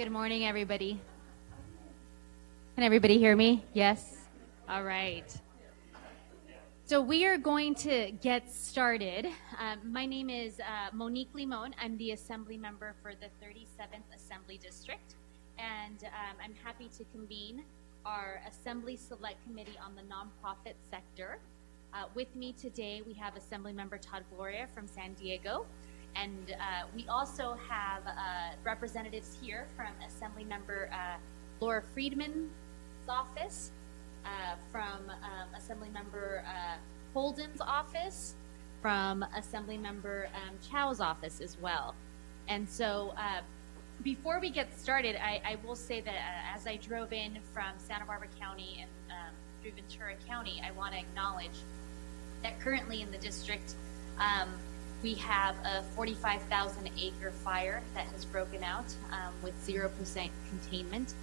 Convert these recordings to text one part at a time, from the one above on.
Good morning, everybody. Can everybody hear me? Yes? All right. So we are going to get started. My name is Monique Limón. I'm the Assembly Member for the 37th Assembly District, and I'm happy to convene our Assembly Select Committee on the Nonprofit Sector. With me today, we have Assemblymember Todd Gloria from San Diego, and we also have representatives here from Assemblymember Laura Friedman's office, from Assemblymember Holden's office, from Assemblymember Chow's office as well. And so before we get started, I will say that as I drove in from Santa Barbara County and through Ventura County, I want to acknowledge that currently in the district, we have a 45,000 acre fire that has broken out with 0% containment.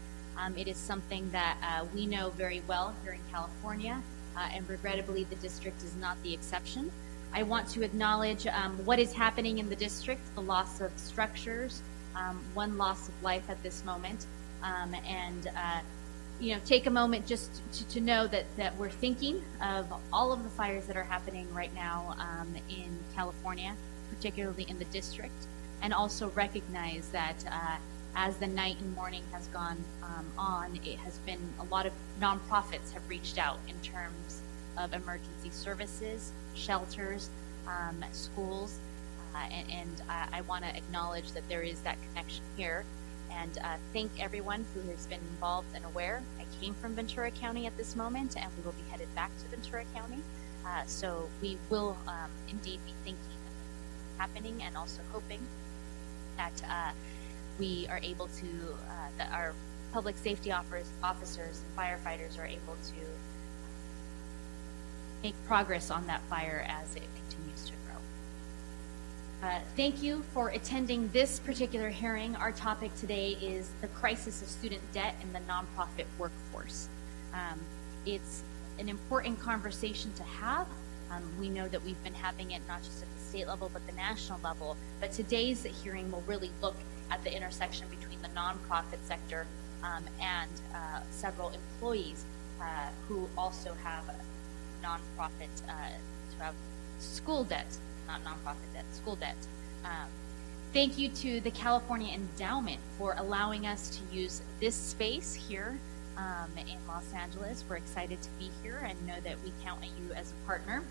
It is something that we know very well here in California, and regrettably the district is not the exception. I want to acknowledge what is happening in the district, the loss of structures, one loss of life at this moment, and take a moment just to know that we're thinking of all of the fires that are happening right now in California, particularly in the district, and also recognize that as the night and morning has gone on, it has been a lot of nonprofits have reached out in terms of emergency services, shelters, schools, and I want to acknowledge that there is that connection here. And thank everyone who has been involved and aware. I came from Ventura County at this moment, and we will be headed back to Ventura County. So we will indeed be thinking of happening and also hoping that we are able to, that our public safety officers and firefighters are able to make progress on that fire as it continues to grow. Thank you for attending this particular hearing. Our topic today is the crisis of student debt in the nonprofit workforce. It's an important conversation to have. We know that we've been having it not just at the state level, but the national level. But today's hearing will really look at the intersection between the nonprofit sector and several employees who also have nonprofit, to have school debt. Not nonprofit debt, school debt. Thank you to the California Endowment for allowing us to use this space here in Los Angeles. We're excited to be here and know that we count on you as a partner.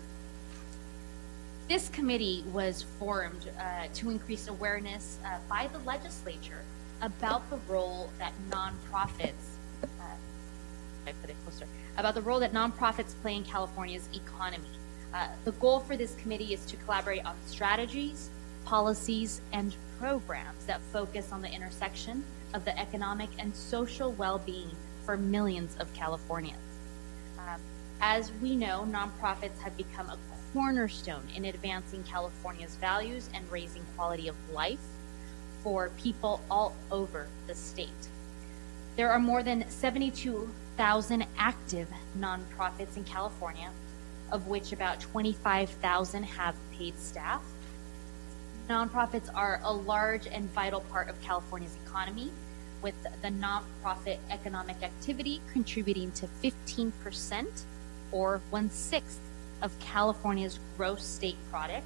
This committee was formed to increase awareness by the legislature about the role that nonprofits, about the role that nonprofits play in California's economy. The goal for this committee is to collaborate on strategies, policies, and programs that focus on the intersection of the economic and social well-being for millions of Californians. As we know, nonprofits have become a cornerstone in advancing California's values and raising quality of life for people all over the state. There are more than 72,000 active nonprofits in California, of which about 25,000 have paid staff. Nonprofits are a large and vital part of California's economy, with the nonprofit economic activity contributing to 15% or 1/6 of California's gross state product.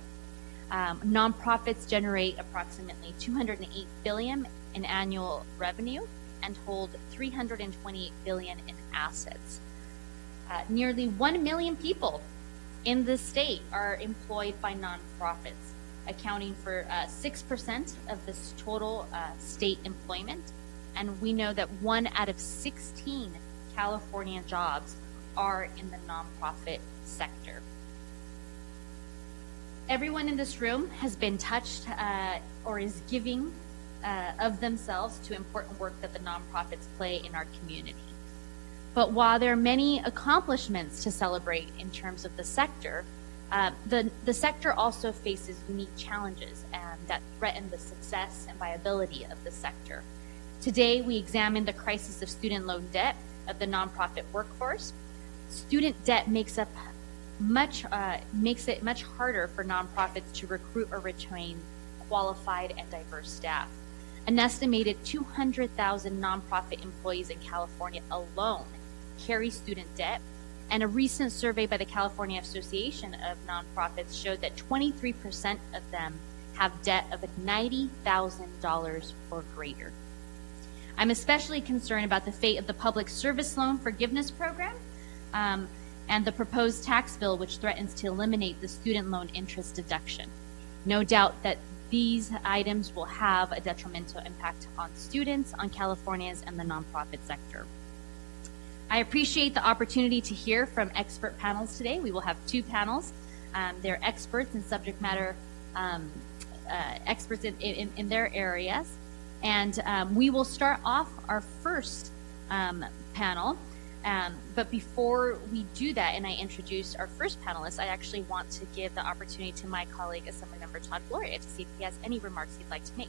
Nonprofits generate approximately $208 billion in annual revenue and hold $328 billion in assets. Nearly 1 million people in the state are employed by nonprofits, accounting for 6% of this total state employment. And we know that 1 out of 16 California jobs are in the nonprofit sector. Everyone in this room has been touched or is giving of themselves to important work that the nonprofits play in our community. But while there are many accomplishments to celebrate in terms of the sector, the sector also faces unique challenges that threaten the success and viability of the sector. Today, we examine the crisis of student loan debt of the nonprofit workforce. Student debt makes it much harder for nonprofits to recruit or retain qualified and diverse staff. An estimated 200,000 nonprofit employees in California alone carry student debt, and a recent survey by the California Association of Nonprofits showed that 23% of them have debt of $90,000 or greater. I'm especially concerned about the fate of the Public Service Loan Forgiveness Program and the proposed tax bill, which threatens to eliminate the student loan interest deduction. No doubt that these items will have a detrimental impact on students, on Californians, and the nonprofit sector. I appreciate the opportunity to hear from expert panels today. We will have 2 panels. They're experts in subject matter, experts in their areas. And we will start off our first panel. But before we do that and I introduce our first panelist, I actually want to give the opportunity to my colleague, Assemblymember Todd Gloria, to see if he has any remarks he'd like to make.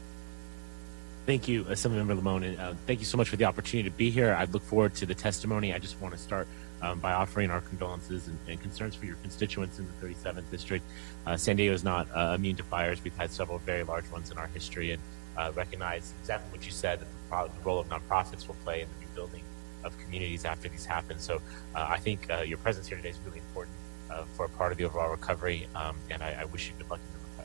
Thank you, Assemblymember Limón, and thank you so much for the opportunity to be here. I look forward to the testimony. I just want to start by offering our condolences and concerns for your constituents in the 37th District. San Diego is not immune to fires. We've had several very large ones in our history, and recognize exactly what you said, that the role of nonprofits will play in the rebuilding of communities after these happen. So I think your presence here today is really important for a part of the overall recovery, and I wish you good luck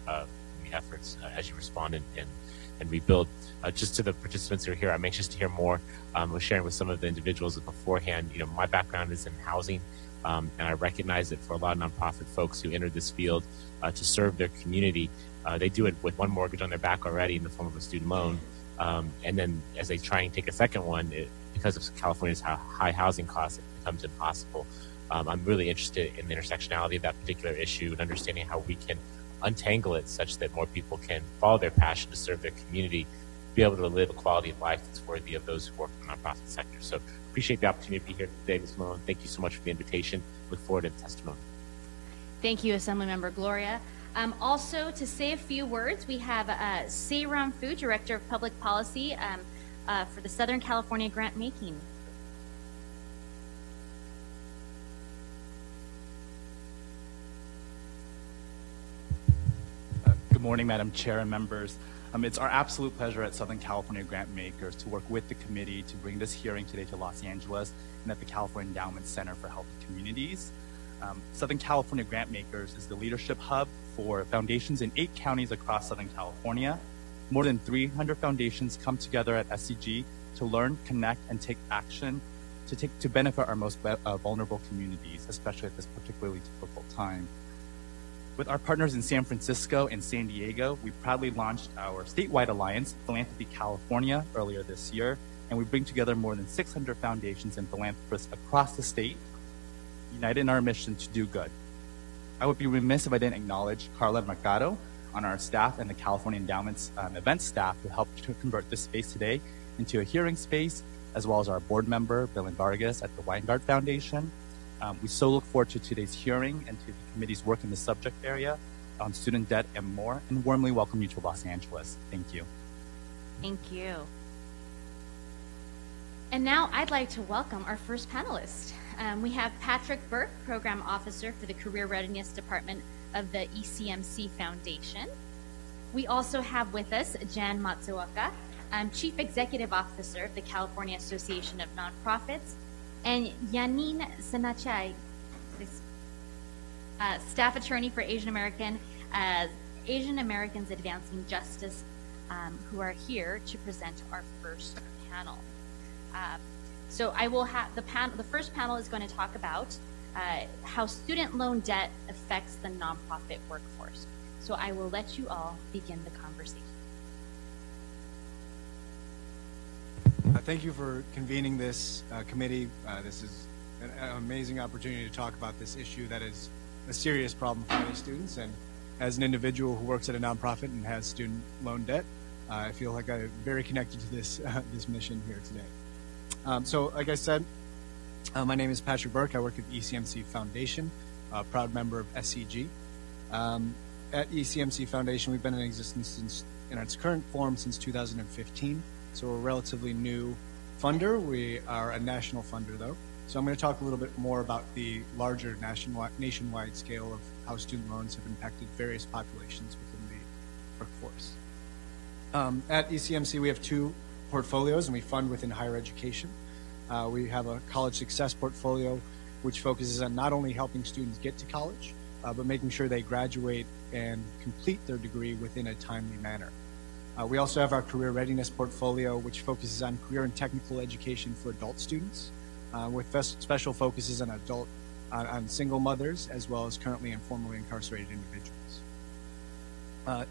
in the efforts as you respond and rebuild. Just to the participants who are here, I'm anxious to hear more. I was sharing with some of the individuals beforehand, my background is in housing, and I recognize that for a lot of nonprofit folks who enter this field to serve their community, they do it with one mortgage on their back already in the form of a student loan. And then as they try and take a second one, because of California's high housing costs, it becomes impossible. I'm really interested in the intersectionality of that particular issue and understanding how we can untangle it such that more people can follow their passion to serve their community, be able to live a quality of life that's worthy of those who work in the nonprofit sector. So appreciate the opportunity to be here today, Ms. Malone. Thank you so much for the invitation. Look forward to the testimony. Thank you, Assemblymember Gloria. Also, to say a few words, we have Seiram Fu, Director of Public Policy for the Southern California Grant Making. Good morning, Madam Chair and members. It's our absolute pleasure at Southern California Grant Makers to work with the committee to bring this hearing today to Los Angeles and at the California Endowment Center for Healthy Communities. Southern California Grant Makers is the leadership hub for foundations in 8 counties across Southern California. More than 300 foundations come together at SCG to learn, connect, and take action to benefit our most vulnerable communities, especially at this particularly difficult time. With our partners in San Francisco and San Diego, we proudly launched our statewide alliance, Philanthropy California, earlier this year, and we bring together more than 600 foundations and philanthropists across the state, united in our mission to do good. I would be remiss if I didn't acknowledge Carla Mercado on our staff and the California Endowment's event staff who helped to convert this space today into a hearing space, as well as our board member, Bill Vargas at the Weingart Foundation. We so look forward to today's hearing and to the committee's work in the subject area on student debt and more, and warmly welcome you to Los Angeles. Thank you. Thank you. And now I'd like to welcome our first panelist. We have Patrick Burke, Program Officer for the Career Readiness Department of the ECMC Foundation. We also have with us Jan Matsuoka, Chief Executive Officer of the California Association of Nonprofits, and Yanin Sanachai, Staff Attorney for Asian Americans Advancing Justice, who are here to present our first panel. So I will have the first panel is going to talk about how student loan debt affects the nonprofit workforce. So I will let you all begin the conversation. Thank you for convening this committee. This is an amazing opportunity to talk about this issue that is a serious problem for many students. And as an individual who works at a nonprofit and has student loan debt, I feel like I'm very connected to this this mission here today. So, like I said, my name is Patrick Burke. I work at the ECMC Foundation, a proud member of SCG. At ECMC Foundation, we've been in existence in its current form since 2015. So we're a relatively new funder. We are a national funder, though. So I'm going to talk a little bit more about the larger nationwide scale of how student loans have impacted various populations within the workforce. At ECMC, we have two portfolios, and we fund within higher education. We have a college success portfolio, which focuses on not only helping students get to college, but making sure they graduate and complete their degree within a timely manner. We also have our career readiness portfolio, which focuses on career and technical education for adult students, with special focuses on single mothers, as well as currently and formerly incarcerated individuals.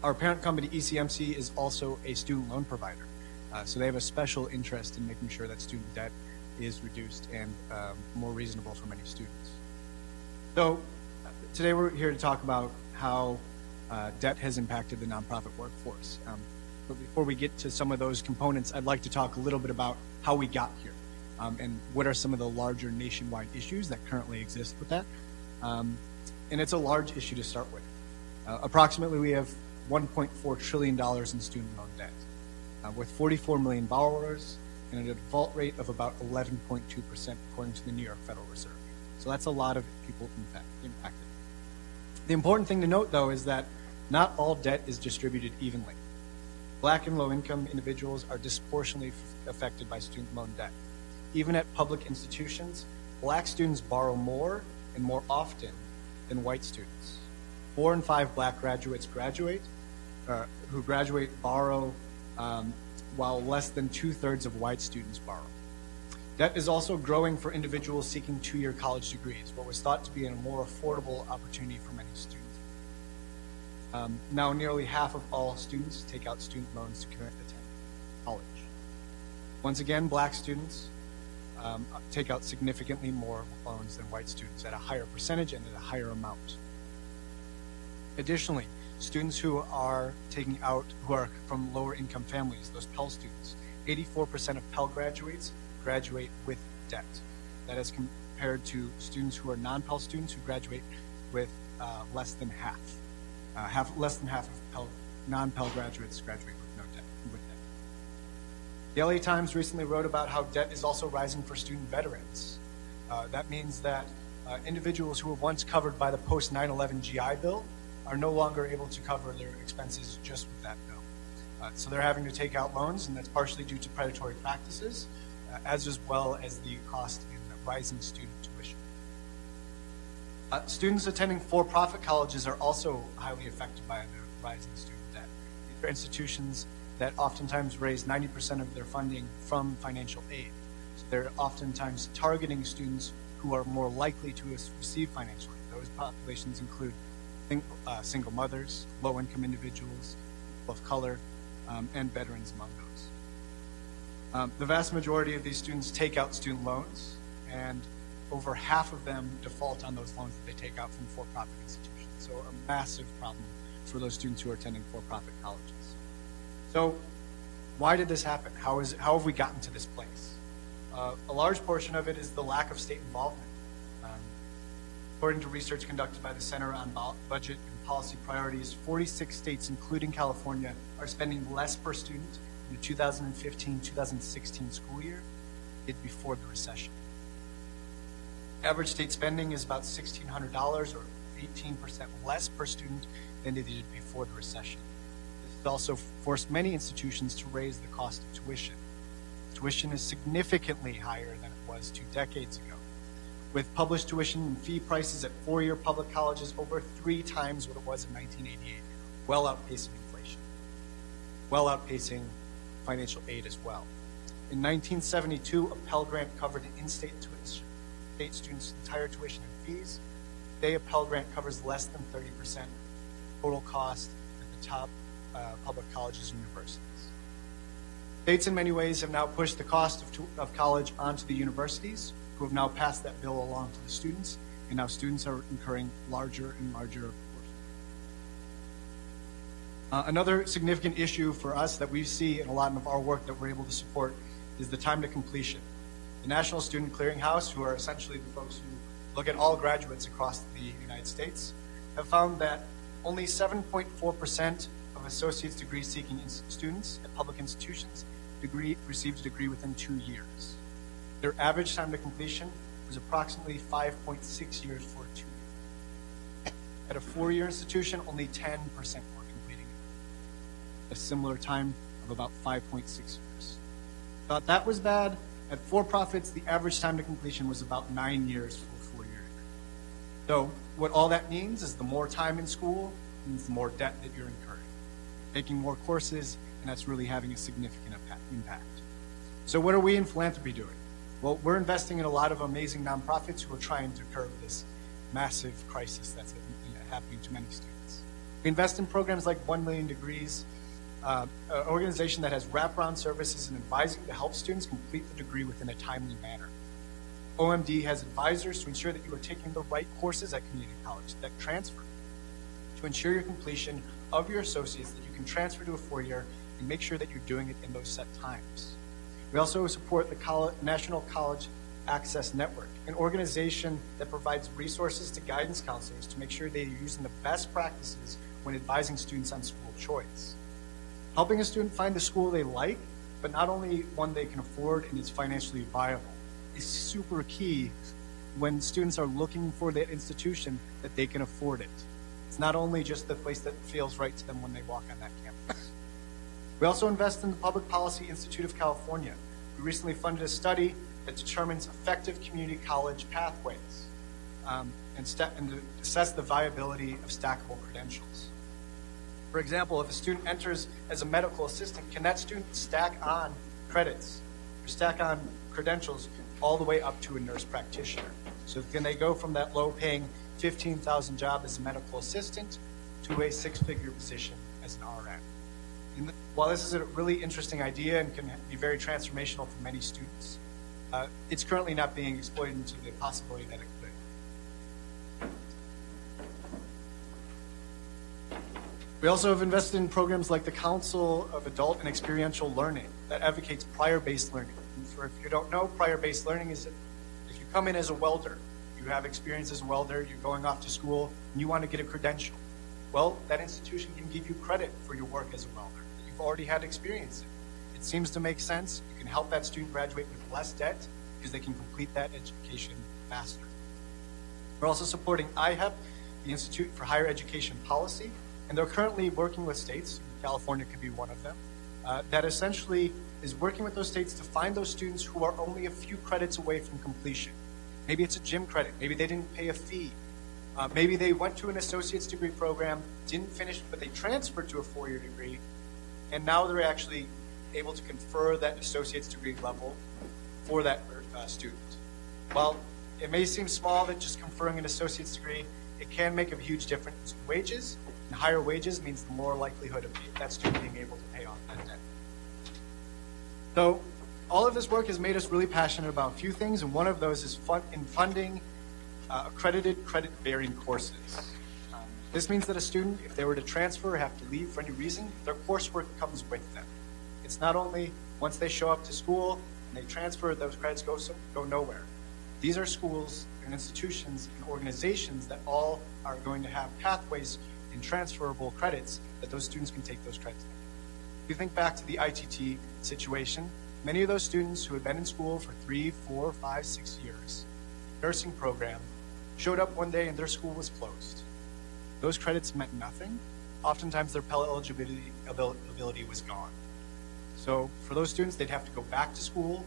Our parent company, ECMC, is also a student loan provider. So they have a special interest in making sure that student debt is reduced and more reasonable for many students. So today we're here to talk about how debt has impacted the nonprofit workforce. But before we get to some of those components, I'd like to talk a little bit about how we got here and what are some of the larger nationwide issues that currently exist with that. And it's a large issue to start with. Approximately, we have $1.4 trillion in student loan debt, with 44 million borrowers and a default rate of about 11.2%, according to the New York Federal Reserve. So that's a lot of people impacted. The important thing to note, though, is that not all debt is distributed evenly. Black and low-income individuals are disproportionately affected by student loan debt. Even at public institutions, black students borrow more and more often than white students. 4 in 5 black graduates who graduate borrow, while less than 2/3 of white students borrow. Debt is also growing for individuals seeking 2-year college degrees, what was thought to be a more affordable opportunity for many students. Now, nearly half of all students take out student loans to attend college. Once again, black students take out significantly more loans than white students at a higher percentage and at a higher amount. Additionally, students who are from lower income families, those Pell students, 84% of Pell graduates graduate with debt. That is compared to students who are non-Pell students who graduate with less than half. Less than half of non-Pell graduates graduate with no debt. The LA Times recently wrote about how debt is also rising for student veterans. That means that individuals who were once covered by the post 9/11 GI Bill are no longer able to cover their expenses just with that bill. So they're having to take out loans, and that's partially due to predatory practices, as well as the cost in rising student tuition. Students attending for-profit colleges are also highly affected by the rising student debt. These are institutions that oftentimes raise 90% of their funding from financial aid. So they're oftentimes targeting students who are more likely to receive financial aid. Those populations include single mothers, low-income individuals, people of color, and veterans among those. The vast majority of these students take out student loans, and over half of them default on those loans that they take out from for-profit institutions. So a massive problem for those students who are attending for-profit colleges. So why did this happen? How have we gotten to this place? A large portion of it is the lack of state involvement. According to research conducted by the Center on Budget and Policy Priorities, 46 states, including California, are spending less per student in the 2015-2016 school year than before the recession. Average state spending is about $1,600, or 18% less per student than they did before the recession. This has also forced many institutions to raise the cost of tuition. Tuition is significantly higher than it was 2 decades ago, with published tuition and fee prices at 4-year public colleges over 3 times what it was in 1988, well outpacing inflation, well outpacing financial aid as well. In 1972, a Pell Grant covered an in-state students' entire tuition and fees. Today, a Pell Grant covers less than 30% total cost at the top public colleges and universities. States, in many ways, have now pushed the cost of college onto the universities, who have now passed that bill along to the students, and now students are incurring larger and larger portions. Another significant issue for us that we see in a lot of our work that we're able to support is the time to completion. The National Student Clearinghouse, who are essentially the folks who look at all graduates across the United States, have found that only 7.4% of associate's degree-seeking students at public institutions received a degree within 2 years. Their average time to completion was approximately 5.6 years for a 2-year. At a 4-year institution, only 10% were completing it. A similar time of about 5.6 years. Thought that was bad. At for-profits, the average time to completion was about 9 years for a 4-year degree. So what all that means is the more time in school means the more debt that you're incurring. Taking more courses, and that's really having a significant impact. So what are we in philanthropy doing? Well, we're investing in a lot of amazing nonprofits who are trying to curb this massive crisis that's happening to many students. We invest in programs like 1 Million Degrees, an organization that has wraparound services and advising to help students complete the degree within a timely manner. OMD has advisors to ensure that you are taking the right courses at community college that transfer, to ensure your completion of your associates, that you can transfer to a 4-year and make sure that you're doing it in those set times. We also support the National College Access Network, an organization that provides resources to guidance counselors to make sure they are using the best practices when advising students on school choice. Helping a student find the school they like, but not only one they can afford and is financially viable, is super key when students are looking for that institution that they can afford it. It's not only just the place that feels right to them when they walk on that campus. We also invest in the Public Policy Institute of California. We recently funded a study that determines effective community college pathways and to assess the viability of stackable credentials. For example, if a student enters as a medical assistant, can that student stack on credits or stack on credentials all the way up to a nurse practitioner? So can they go from that low-paying $15,000 job as a medical assistant to a 6-figure position as an RN? And while this is a really interesting idea and can be very transformational for many students, it's currently not being exploited into the possibility that it could. We also have invested in programs like the Council of Adult and Experiential Learning that advocates prior-based learning. And for if you don't know, prior-based learning is if you come in as a welder, you have experience as a welder, you're going off to school, and you want to get a credential. Well, that institution can give you credit for your work as a welder that you've already had experience in. It seems to make sense. You can help that student graduate with less debt because they can complete that education faster. We're also supporting IHEP, the Institute for Higher Education Policy, and they're currently working with states, California could be one of them, that essentially is working with those states to find those students who are only a few credits away from completion. Maybe it's a gym credit, maybe they didn't pay a fee, maybe they went to an associate's degree program, didn't finish, but they transferred to a 4-year degree, and now they're actually able to confer that associate's degree level for that student. While it may seem small that just conferring an associate's degree, it can make a huge difference in wages, and higher wages means the more likelihood of that student being able to pay off that debt. So all of this work has made us really passionate about a few things, and one of those is funding accredited credit-bearing courses. This means that a student, if they were to transfer or have to leave for any reason, their coursework comes with them. It's not only once they show up to school and they transfer, those credits go nowhere. These are schools and institutions and organizations that all are going to have pathways and transferable credits that those students can take those credits. If you think back to the ITT situation, many of those students who had been in school for 3, 4, 5, 6 years, nursing program, showed up one day and their school was closed. Those credits meant nothing. Oftentimes their Pell eligibility was gone. So for those students, they'd have to go back to school,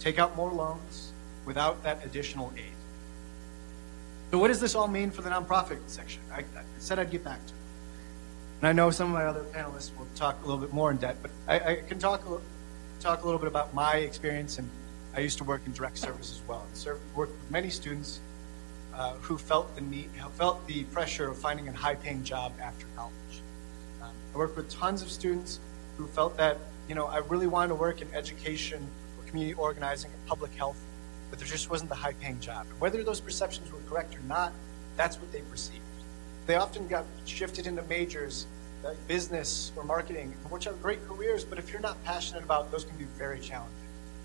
take out more loans without that additional aid. So what does this all mean for the nonprofit section? I said I'd get back to it. And I know some of my other panelists will talk a little bit more in depth, but I can talk a little bit about my experience, and I used to work in direct service as well. And worked with many students who felt the pressure of finding a high-paying job after college. I worked with tons of students who felt that, I really wanted to work in education or community organizing or public health, but there just wasn't the high-paying job. And whether those perceptions were correct or not, that's what they perceived. They often got shifted into majors like business or marketing, which are great careers, but if you're not passionate about those, can be very challenging.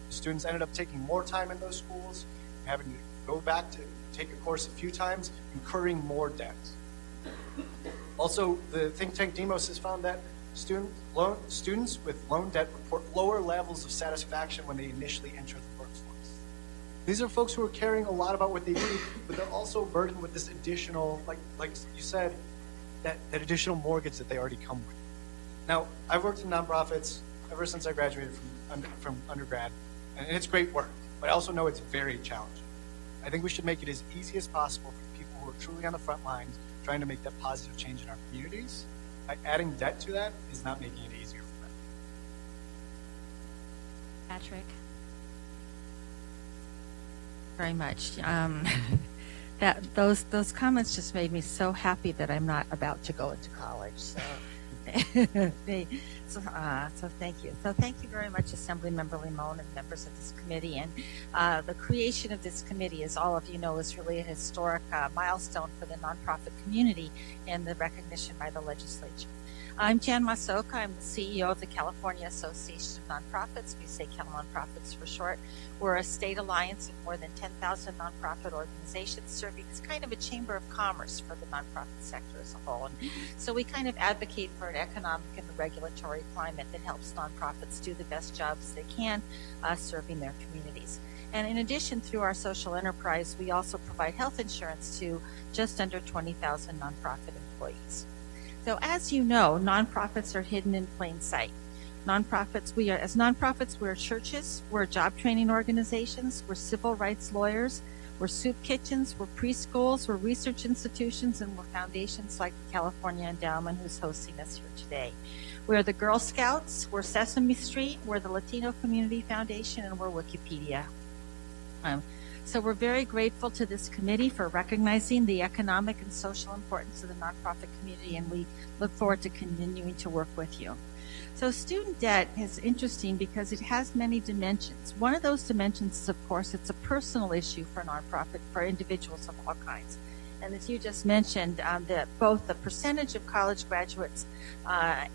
The students ended up taking more time in those schools, having to go back to take a course a few times, incurring more debt. Also, the think tank Demos has found that students with loan debt report lower levels of satisfaction when they initially enter the workforce. These are folks who are caring a lot about what they do, but they're also burdened with this additional, like you said, that additional mortgage that they already come with. Now, I've worked in nonprofits. ever since I graduated from undergrad, and it's great work, but I also know it's very challenging. I think we should make it as easy as possible for people who are truly on the front lines trying to make that positive change in our communities. By adding debt to that is not making it easier for them. Patrick. Very much. Those comments just made me so happy that I'm not about to go into college. So, so thank you. So thank you very much, Assemblymember Limón and members of this committee. And the creation of this committee, as all of you know, is really a historic milestone for the nonprofit community and the recognition by the legislature. I'm Jan Masoka. I'm the CEO of the California Association of Nonprofits. We say Cal Nonprofits for short. We're a state alliance of more than 10,000 nonprofit organizations serving as kind of a chamber of commerce for the nonprofit sector as a whole. And so we kind of advocate for an economic and regulatory climate that helps nonprofits do the best jobs they can serving their communities. And in addition, through our social enterprise, we also provide health insurance to just under 20,000 nonprofit employees. So as you know, nonprofits are hidden in plain sight. As nonprofits, we're churches, we're job training organizations, we're civil rights lawyers, we're soup kitchens, we're preschools, we're research institutions, and we're foundations like the California Endowment, who's hosting us here today. We're the Girl Scouts, we're Sesame Street, we're the Latino Community Foundation, and we're Wikipedia. So we're very grateful to this committee for recognizing the economic and social importance of the nonprofit community, and we look forward to continuing to work with you. So student debt is interesting because it has many dimensions. One of those dimensions is, of course, it's a personal issue for nonprofit, for individuals of all kinds. And as you just mentioned, that both the percentage of college graduates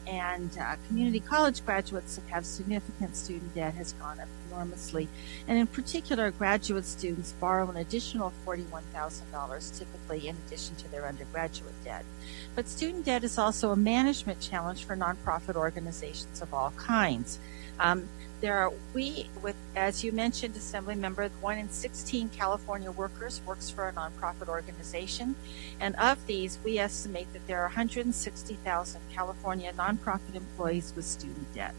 and community college graduates that have significant student debt has gone up enormously. And in particular, graduate students borrow an additional $41,000 typically in addition to their undergraduate debt. But student debt is also a management challenge for nonprofit organizations of all kinds. As you mentioned, Assemblymember, 1 in 16 California workers works for a nonprofit organization. And of these, we estimate that there are 160,000 California nonprofit employees with student debt.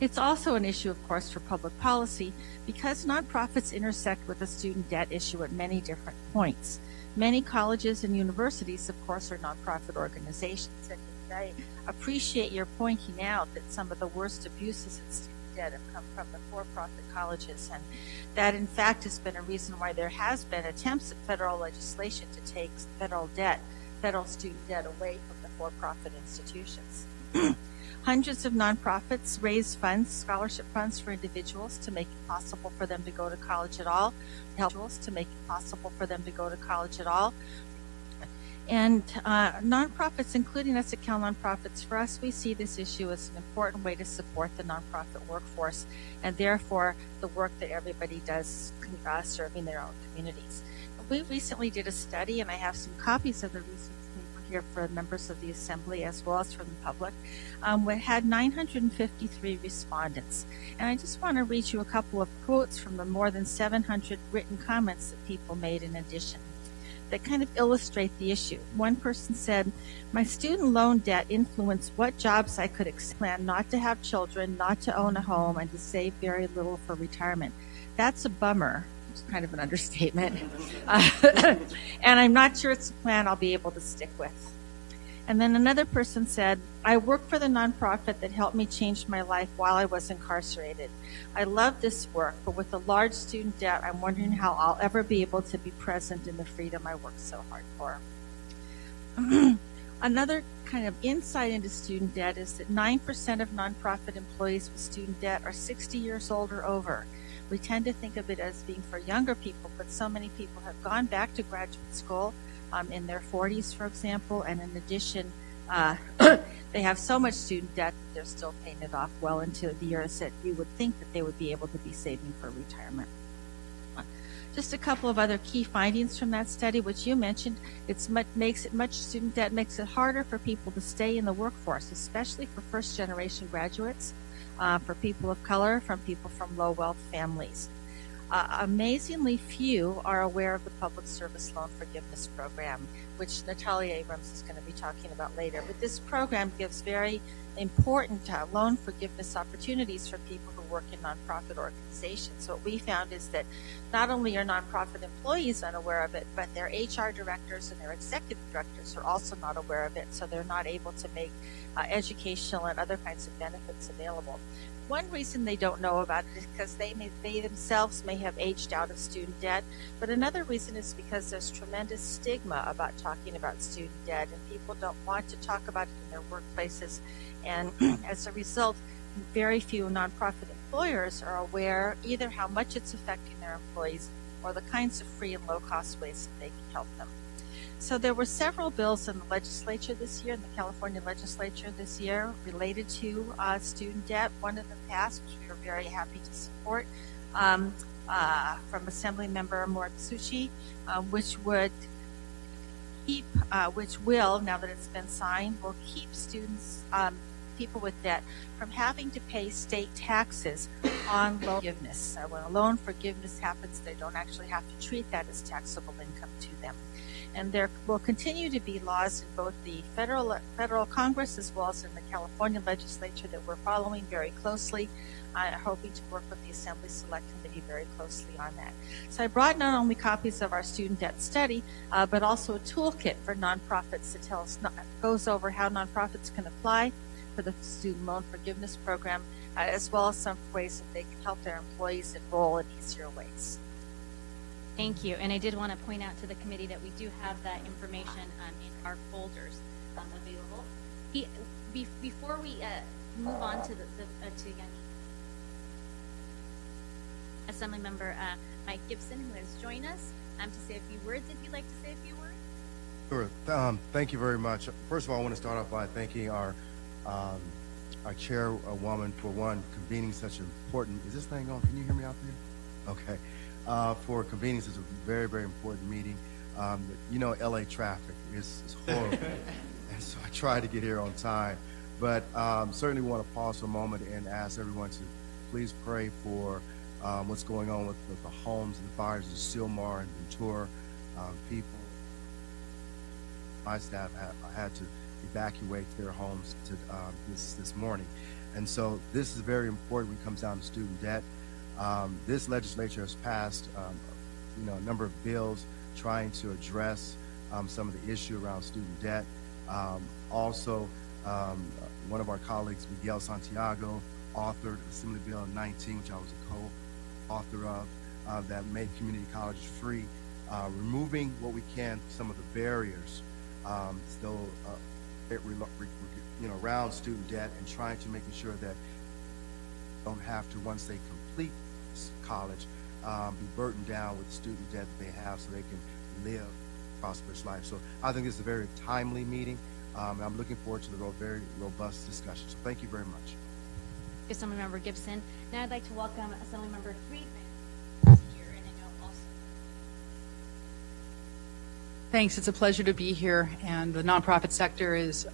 It's also an issue, of course, for public policy because nonprofits intersect with the student debt issue at many different points. Many colleges and universities, of course, are nonprofit organizations. And I appreciate your pointing out that some of the worst abuses in student debt have come from the for-profit colleges, and that in fact has been a reason why there has been attempts at federal legislation to take federal student debt away from the for-profit institutions. Hundreds of nonprofits raise funds, scholarship funds for individuals to make it possible for them to go to college at all, And nonprofits, including us at Cal Nonprofits, for us, we see this issue as an important way to support the nonprofit workforce and therefore the work that everybody does serving their own communities. We recently did a study, and I have some copies of the research paper here for members of the Assembly as well as from the public. We had 953 respondents. And I just want to read you a couple of quotes from the more than 700 written comments that people made in addition that kind of illustrate the issue. One person said, "My student loan debt influenced what jobs I could plan not to have children, not to own a home, and to save very little for retirement. That's a bummer." It's kind of an understatement. And I'm not sure it's a plan I'll be able to stick with. And then another person said, "I work for the nonprofit that helped me change my life while I was incarcerated. I love this work, but with a large student debt, I'm wondering how I'll ever be able to be present in the freedom I worked so hard for." Another kind of insight into student debt is that 9% of nonprofit employees with student debt are 60 years old or over. We tend to think of it as being for younger people, but so many people have gone back to graduate school in their 40s, for example, and in addition, they have so much student debt that they're still paying it off well into the years that you would think that they would be able to be saving for retirement. Just a couple of other key findings from that study, which you mentioned. Student debt makes it harder for people to stay in the workforce, especially for first-generation graduates, for people of color, from people from low-wealth families. Amazingly few are aware of the Public Service Loan Forgiveness Program, which Natalia Abrams is going to be talking about later. But this program gives very important loan forgiveness opportunities for people who work in nonprofit organizations. What we found is that not only are nonprofit employees unaware of it, but their HR directors and their executive directors are also not aware of it, so they're not able to make educational and other kinds of benefits available. One reason they don't know about it is because they themselves may have aged out of student debt, but another reason is because there's tremendous stigma about talking about student debt, and people don't want to talk about it in their workplaces, and as a result, very few nonprofit employers are aware either how much it's affecting their employees or the kinds of free and low-cost ways that they can help them. So there were several bills in the legislature this year, in the California legislature this year, related to student debt. One of them passed, which we were very happy to support, from Assemblymember Moritsuchi, which would keep, which will, now that it's been signed, will keep students, people with debt from having to pay state taxes on loan forgiveness. So when a loan forgiveness happens, they don't actually have to treat that as taxable income to them. And there will continue to be laws in both the federal Congress as well as in the California legislature that we're following very closely, hoping to work with the Assembly Select Committee very closely on that. So I brought not only copies of our student debt study, but also a toolkit for nonprofits that goes over how nonprofits can apply for the student loan forgiveness program, as well as some ways that they can help their employees enroll in easier ways. Thank you. And I did want to point out to the committee that we do have that information in our folders available. Before we move on to to Assemblymember Mike Gibson, who has joined us to say a few words, if you'd like to say a few words. Sure. Thank you very much. First of all, I want to start off by thanking our chairwoman for convening such an important. Is this thing on? Can you hear me out there? Okay. For convening such a very, very important meeting. You know, LA traffic is horrible, and so I try to get here on time. But certainly want to pause for a moment and ask everyone to please pray for what's going on with the homes and the fires in Silmar and Ventura. People, my staff had to evacuate their homes to this morning, and so this is very important when it comes down to student debt. This legislature has passed, a number of bills trying to address some of the issue around student debt. Also, one of our colleagues, Miguel Santiago, authored Assembly Bill 19, which I was a co-author of, that made community colleges free, removing what we can, some of the barriers still around student debt, and trying to making sure that don't have to, once they complete college, be burdened down with the student debt that they have so they can live a prosperous life. So I think this is a very timely meeting. And I'm looking forward to the very robust discussion. So thank you very much. Assemblymember Gibson. Now I'd like to welcome Assemblymember Friedman here, and I know also. Thanks. It's a pleasure to be here. And the nonprofit sector is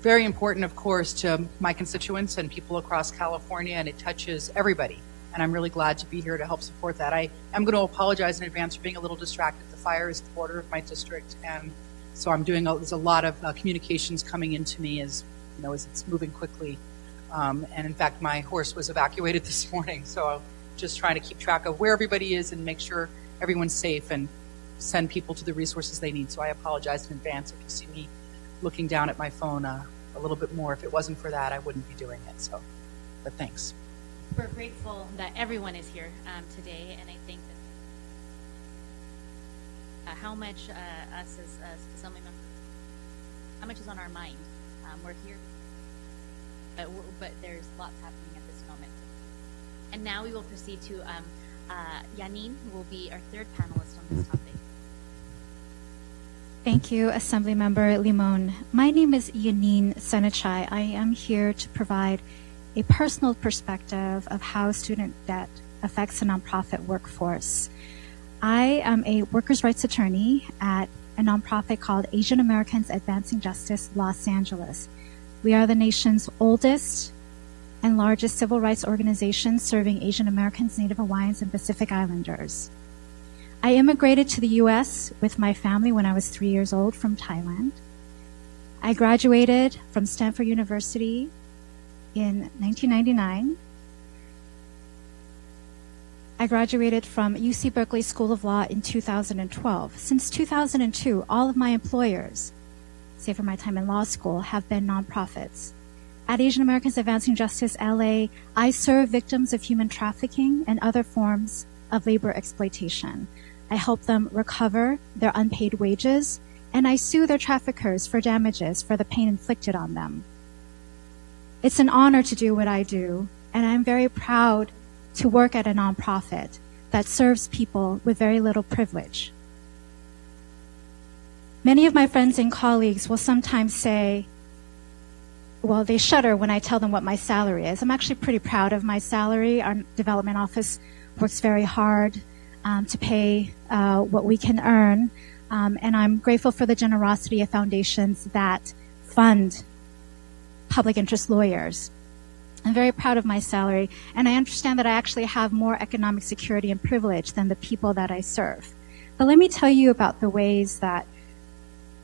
very important, of course, to my constituents and people across California, and it touches everybody. And I'm really glad to be here to help support that. I am going to apologize in advance for being a little distracted. The fire is at the border of my district, and so I'm doing there's a lot of communications coming into me as it's moving quickly. And in fact, my horse was evacuated this morning, so I'm just trying to keep track of where everybody is and make sure everyone's safe and send people to the resources they need. So I apologize in advance if you see me looking down at my phone a little bit more. If it wasn't for that, I wouldn't be doing it. So, but thanks. We're grateful that everyone is here today, and I think that how much us as Assembly members, how much is on our mind. We're here, but there's lots happening at this moment. And now we will proceed to Yanin, who will be our third panelist on this topic. Thank you, Assemblymember Limón. My name is Yanin Senachai. I am here to provide a personal perspective of how student debt affects the nonprofit workforce. I am a workers' rights attorney at a nonprofit called Asian Americans Advancing Justice, Los Angeles. We are the nation's oldest and largest civil rights organization serving Asian Americans, Native Hawaiians, and Pacific Islanders. I immigrated to the U.S. with my family when I was 3 years old from Thailand. I graduated from Stanford University in 1999. I graduated from UC Berkeley School of Law in 2012. Since 2002, all of my employers, save for my time in law school, have been nonprofits. At Asian Americans Advancing Justice LA, I serve victims of human trafficking and other forms of labor exploitation. I help them recover their unpaid wages, and I sue their traffickers for damages for the pain inflicted on them. It's an honor to do what I do, and I'm very proud to work at a nonprofit that serves people with very little privilege. Many of my friends and colleagues will sometimes say, well, they shudder when I tell them what my salary is. I'm actually pretty proud of my salary. Our development office works very hard to pay what we can earn. And I'm grateful for the generosity of foundations that fund public interest lawyers. I'm very proud of my salary, and I understand that I actually have more economic security and privilege than the people that I serve. But let me tell you about the ways that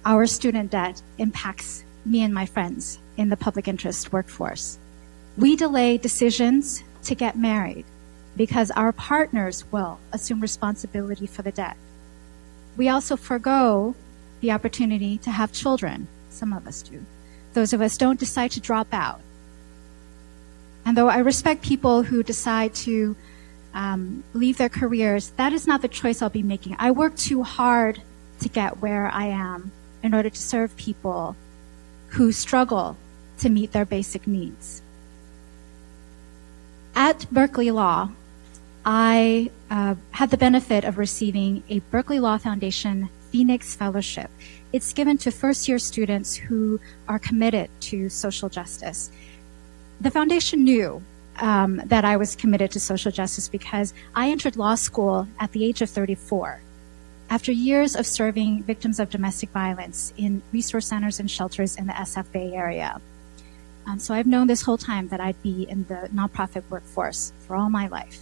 our student debt impacts me and my friends in the public interest workforce. We delay decisions to get married because our partners will assume responsibility for the debt. We also forgo the opportunity to have children. Some of us do. Those of us don't decide to drop out. And though I respect people who decide to leave their careers, that is not the choice I'll be making. I work too hard to get where I am in order to serve people who struggle to meet their basic needs. At Berkeley Law, I had the benefit of receiving a Berkeley Law Foundation Phoenix Fellowship. It's given to first-year students who are committed to social justice. The foundation knew that I was committed to social justice because I entered law school at the age of 34. After years of serving victims of domestic violence in resource centers and shelters in the SF Bay Area. So I've known this whole time that I'd be in the nonprofit workforce for all my life.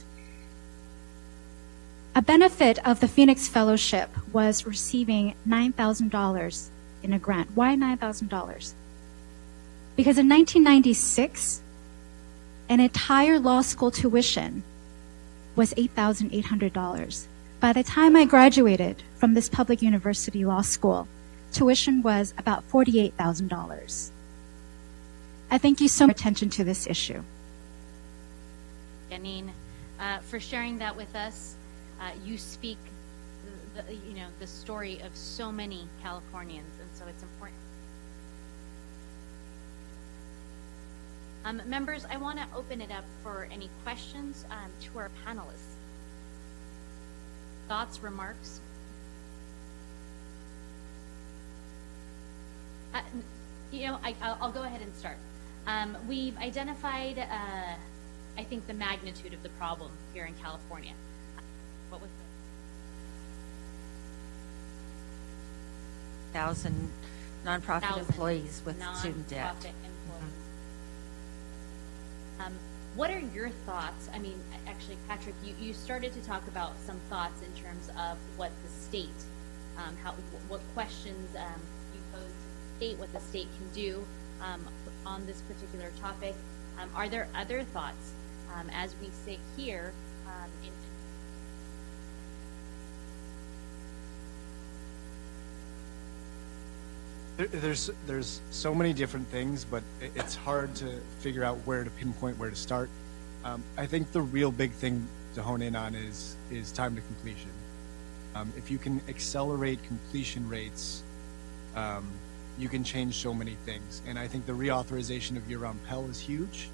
A benefit of the Phoenix Fellowship was receiving $9,000 in a grant. Why $9,000? Because in 1996, an entire law school tuition was $8,800. By the time I graduated from this public university law school, tuition was about $48,000. I thank you so much for attention to this issue. Janine, for sharing that with us. You speak the story of so many Californians, and so it's important. Members, I want to open it up for any questions to our panelists. Thoughts, remarks? I'll go ahead and start. We've identified, I think, the magnitude of the problem here in California. What was it? 1,000 nonprofit employees with student debt. What are your thoughts? I mean, actually, Patrick, you started to talk about some thoughts in terms of what the state, what questions you pose to the state, what the state can do on this particular topic. Are there other thoughts as we sit here There's so many different things, but it's hard to figure out where to pinpoint where to start. I think the real big thing to hone in on is time to completion. If you can accelerate completion rates, you can change so many things. And I think the reauthorization of year-round Pell is huge.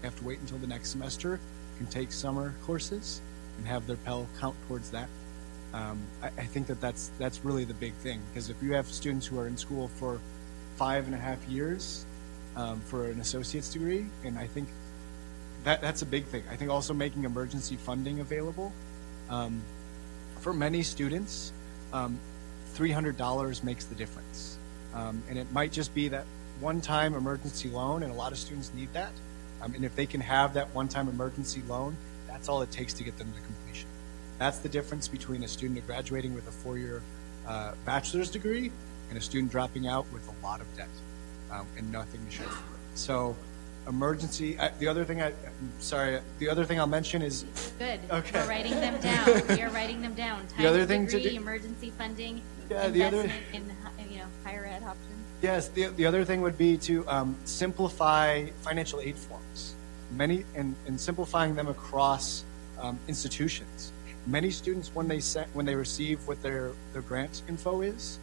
They have to wait until the next semester, can take summer courses and have their Pell count towards that. I think that's really the big thing, because if you have students who are in school for 5.5 years for an associate's degree, and I think that's a big thing. I think also making emergency funding available. For many students, $300 makes the difference. And it might just be that one-time emergency loan, and a lot of students need that. And if they can have that one-time emergency loan, that's all it takes to get them to completion. That's the difference between a student graduating with a four-year bachelor's degree and a student dropping out with a lot of debt and nothing to show for it. So emergency, the other thing I'll mention is... Good. Okay. We're writing them down. We are writing them down. The other Time thing degree, to do, emergency funding, yeah, investment in higher ed options. yes, the other thing would be to simplify financial aid forms. And simplifying them across institutions. Many students, when they receive what their grant info is,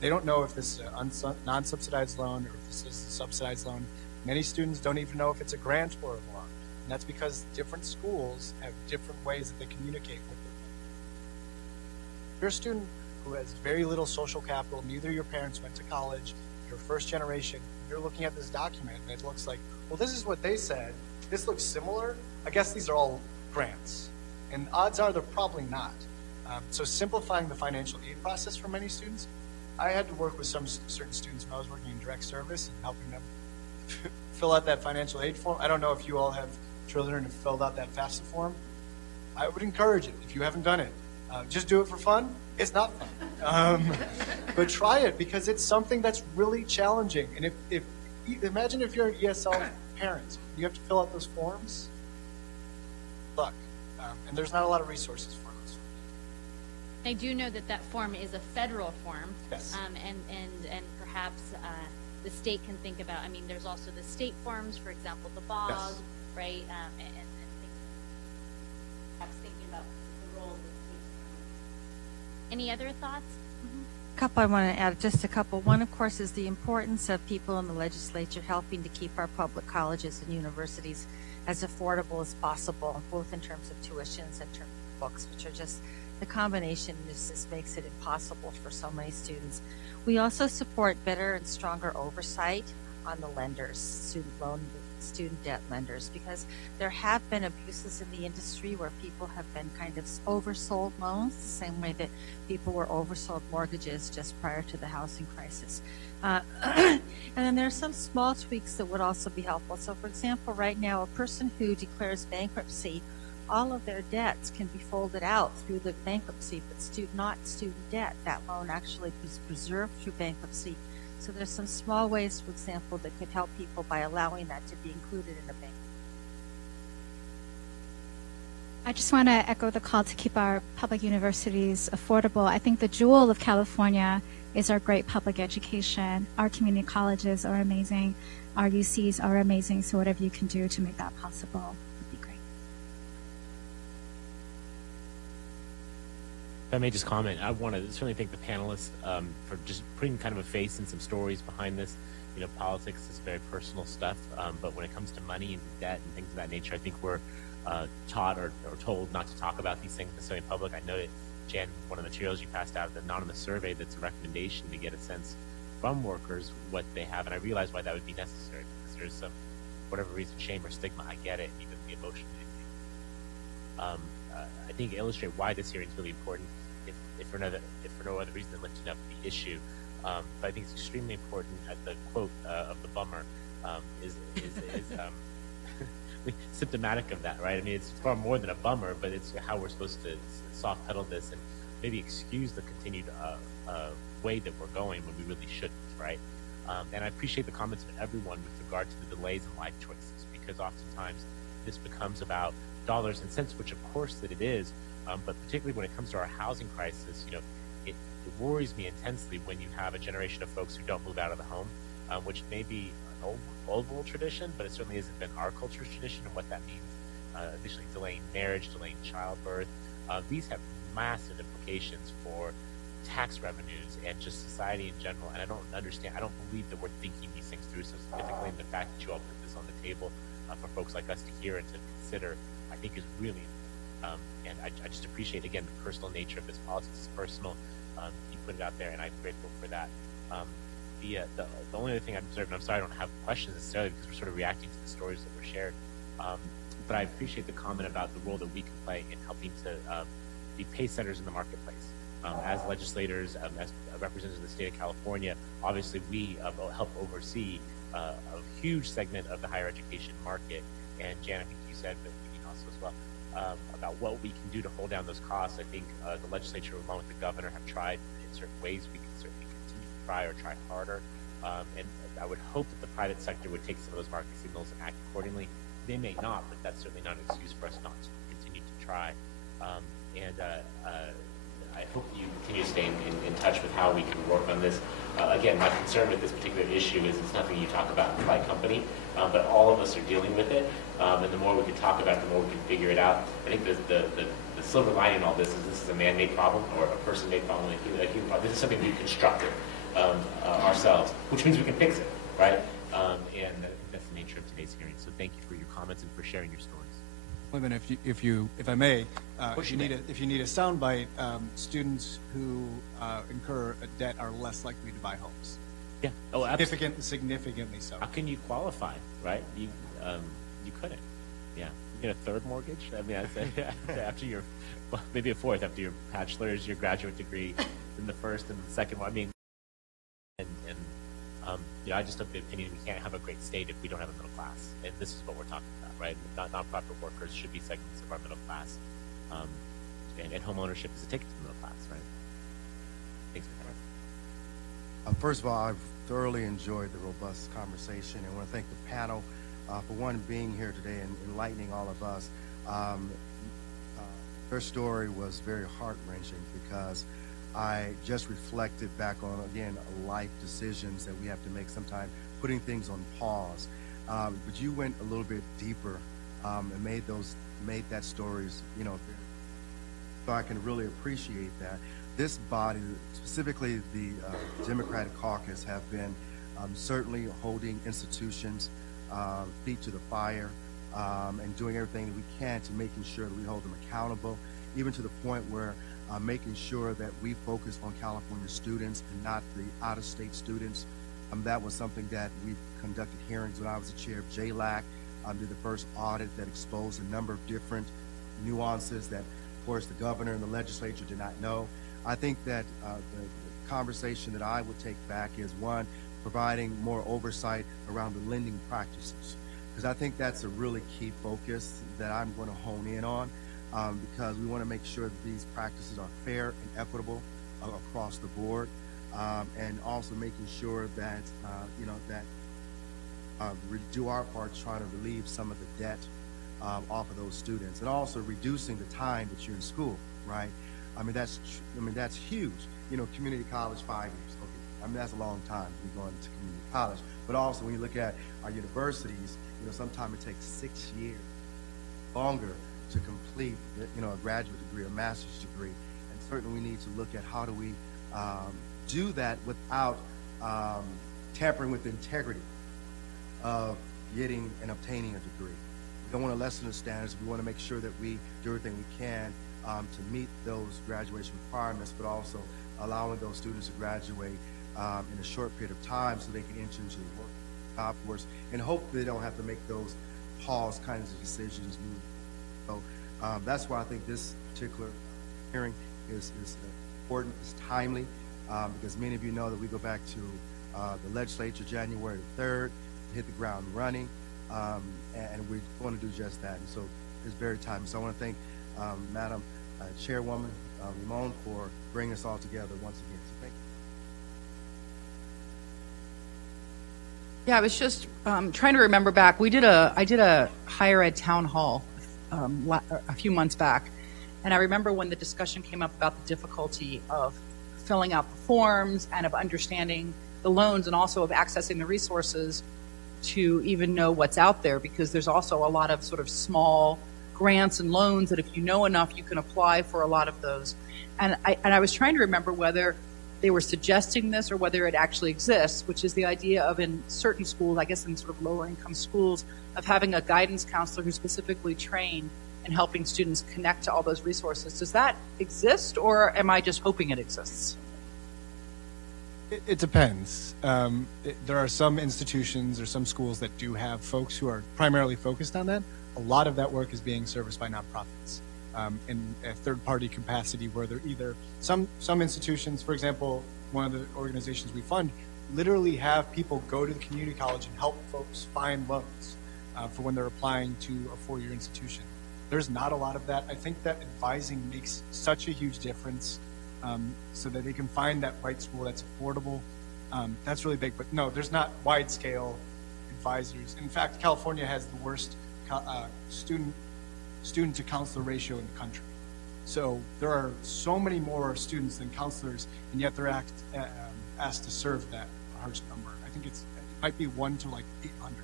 they don't know if this is a non-subsidized loan or if this is a subsidized loan. Many students don't even know if it's a grant or a loan. And that's because different schools have different ways that they communicate with them. If you're a student who has very little social capital, neither your parents went to college, you're first generation, you're looking at this document and it looks like, well, this is what they said. This looks similar. I guess these are all grants. And odds are they're probably not. So simplifying the financial aid process for many students. I had to work with some certain students when I was working in direct service and helping them fill out that financial aid form. I don't know if you all have children who filled out that FAFSA form. I would encourage it if you haven't done it. Just do it for fun. It's not fun. But try it because it's something that's really challenging. And if imagine if you're an ESL parent, you have to fill out those forms. Luck. And there's not a lot of resources for those. I do know that form is a federal form. Yes. And perhaps the state can think about, I mean, there's also the state forms, for example, the BOG, Yes. right? And perhaps thinking about the role of the state. Any other thoughts? Couple I want to add, just a couple. One, of course, is the importance of people in the legislature helping to keep our public colleges and universities as affordable as possible, both in terms of tuitions and terms of books, which are just, the combination just makes it impossible for so many students. We also support better and stronger oversight on the lenders, student debt lenders, because there have been abuses in the industry where people have been kind of oversold loans, the same way that people were oversold mortgages just prior to the housing crisis. And then there are some small tweaks that would also be helpful. So, for example, right now, a person who declares bankruptcy, all of their debts can be folded out through the bankruptcy, but not student debt. That loan actually is preserved through bankruptcy. So there's some small ways, for example, that could help people by allowing that to be included in a bank. I just want to echo the call to keep our public universities affordable. I think the jewel of California is our great public education. Our community colleges are amazing. Our UCs are amazing. So whatever you can do to make that possible would be great. If I may just comment, I want to certainly thank the panelists for just putting kind of a face and some stories behind this. You know, politics is very personal stuff, but when it comes to money and debt and things of that nature, I think we're taught or told not to talk about these things necessarily in public. I know that, Jan, one of the materials you passed out, the anonymous survey, that's a recommendation to get a sense from workers what they have, and I realize why that would be necessary, because there's some, whatever reason, shame or stigma. I get it, even the emotion. I think illustrate why this hearing is really important, if for no other reason than lifting up the issue. But I think it's extremely important. At the quote of the bummer is symptomatic of that, right? I mean, it's far more than a bummer, but it's how we're supposed to soft pedal this and maybe excuse the continued way that we're going when we really shouldn't, right? And I appreciate the comments of everyone with regard to the delays in life choices, because oftentimes this becomes about dollars and cents, which of course that it is, but particularly when it comes to our housing crisis, you know, it worries me intensely when you have a generation of folks who don't move out of the home, which may be an old world tradition, but it certainly hasn't been our culture's tradition, and what that means, additionally delaying marriage, delaying childbirth. These have massive implications for tax revenues and just society in general, and I don't believe that we're thinking these things through so significantly, and the fact that you all put this on the table for folks like us to hear and to consider, I think is really, and I just appreciate, again, the personal nature of this. Politics is personal. You put it out there, and I'm grateful for that. The only other thing I've observed, and I'm sorry I don't have questions necessarily because we're sort of reacting to the stories that were shared, but I appreciate the comment about the role that we can play in helping to be pace setters in the marketplace. As legislators, as representatives of the state of California, obviously we help oversee a huge segment of the higher education market. And Jan, I think you said, but you also as well, about what we can do to hold down those costs. I think the legislature, along with the governor, have tried in certain ways. We can certainly continue to try or try harder. And I would hope that the private sector would take some of those market signals and act accordingly. They may not, but that's certainly not an excuse for us not to continue to try. I hope you continue to stay in touch with how we can work on this. Again, my concern with this particular issue is it's nothing you talk about in my company, but all of us are dealing with it. And the more we can talk about it, the more we can figure it out. I think the silver lining in all this is a man-made problem or a person-made problem, a human problem. This is something we've constructed ourselves, which means we can fix it, right? And that's the nature of today's hearing. So thank you for your comments and for sharing your stories. Limón, if I may, if you need a soundbite, students who incur a debt are less likely to buy homes. Yeah. Oh, absolutely. Significantly so. How can you qualify, right? You couldn't. Yeah. You get a third mortgage. I mean, I said after your, well, maybe a fourth after your bachelor's, your graduate degree, then the first and the second one. I mean, I just have the opinion we can't have a great state if we don't have a middle class, and this is what we're talking about, right? Nonprofit workers should be segments of our middle class, and home ownership is a ticket to the middle class, right? Thanks for that. First of all, I've thoroughly enjoyed the robust conversation, and I want to thank the panel for one being here today and enlightening all of us. Their story was very heart-wrenching because I just reflected back on, again, life decisions that we have to make sometimes, putting things on pause. But you went a little bit deeper and made that stories, so I can really appreciate that. This body, specifically the Democratic Caucus, have been certainly holding institutions feet to the fire and doing everything that we can to making sure that we hold them accountable, even to the point where making sure that we focus on California students and not the out-of-state students. That was something that we conducted hearings when I was the chair of JLAC. Did the first audit that exposed a number of different nuances that, of course, the governor and the legislature did not know. I think that the conversation that I would take back is, one, providing more oversight around the lending practices, because I think that's a really key focus that I'm going to hone in on. Because we want to make sure that these practices are fair and equitable across the board, and also making sure that we do our part trying to relieve some of the debt off of those students, and also reducing the time that you're in school. Right? I mean that's huge. Community college 5 years. Okay, I mean that's a long time to be going to community college. But also when you look at our universities, sometimes it takes 6 years longer to complete, a graduate degree, a master's degree. And certainly we need to look at how do we do that without tampering with the integrity of getting and obtaining a degree. We don't want to lessen the standards. We want to make sure that we do everything we can to meet those graduation requirements, but also allowing those students to graduate in a short period of time so they can enter into the workforce, and hope they don't have to make those pause kinds of decisions. So that's why I think this particular hearing is important, it's timely, because many of you know that we go back to the legislature January 3rd, hit the ground running, and we're going to do just that. And so it's very timely. So I want to thank Madam Chairwoman Limón for bringing us all together once again. So thank you. Yeah, I was just trying to remember back. I did a higher ed town hall a few months back, and I remember when the discussion came up about the difficulty of filling out the forms and of understanding the loans and also of accessing the resources to even know what's out there, because there's also a lot of sort of small grants and loans that if you know enough you can apply for a lot of those. And I was trying to remember whether they were suggesting this or whether it actually exists, which is the idea of, in certain schools, I guess in sort of lower income schools, of having a guidance counselor who's specifically trained in helping students connect to all those resources. Does that exist, or am I just hoping it exists? It depends. There are some institutions or some schools that do have folks who are primarily focused on that. A lot of that work is being serviced by nonprofits. in a third-party capacity, where they're either some institutions, for example, one of the organizations we fund, literally have people go to the community college and help folks find loans for when they're applying to a four-year institution. There's not a lot of that. I think that advising makes such a huge difference, so that they can find that right school that's affordable. That's really big, but no, there's not wide-scale advisors. In fact, California has the worst student to counselor ratio in the country. So there are so many more students than counselors, and yet they're asked to serve that harsh number. I think it might be 1 to like 800.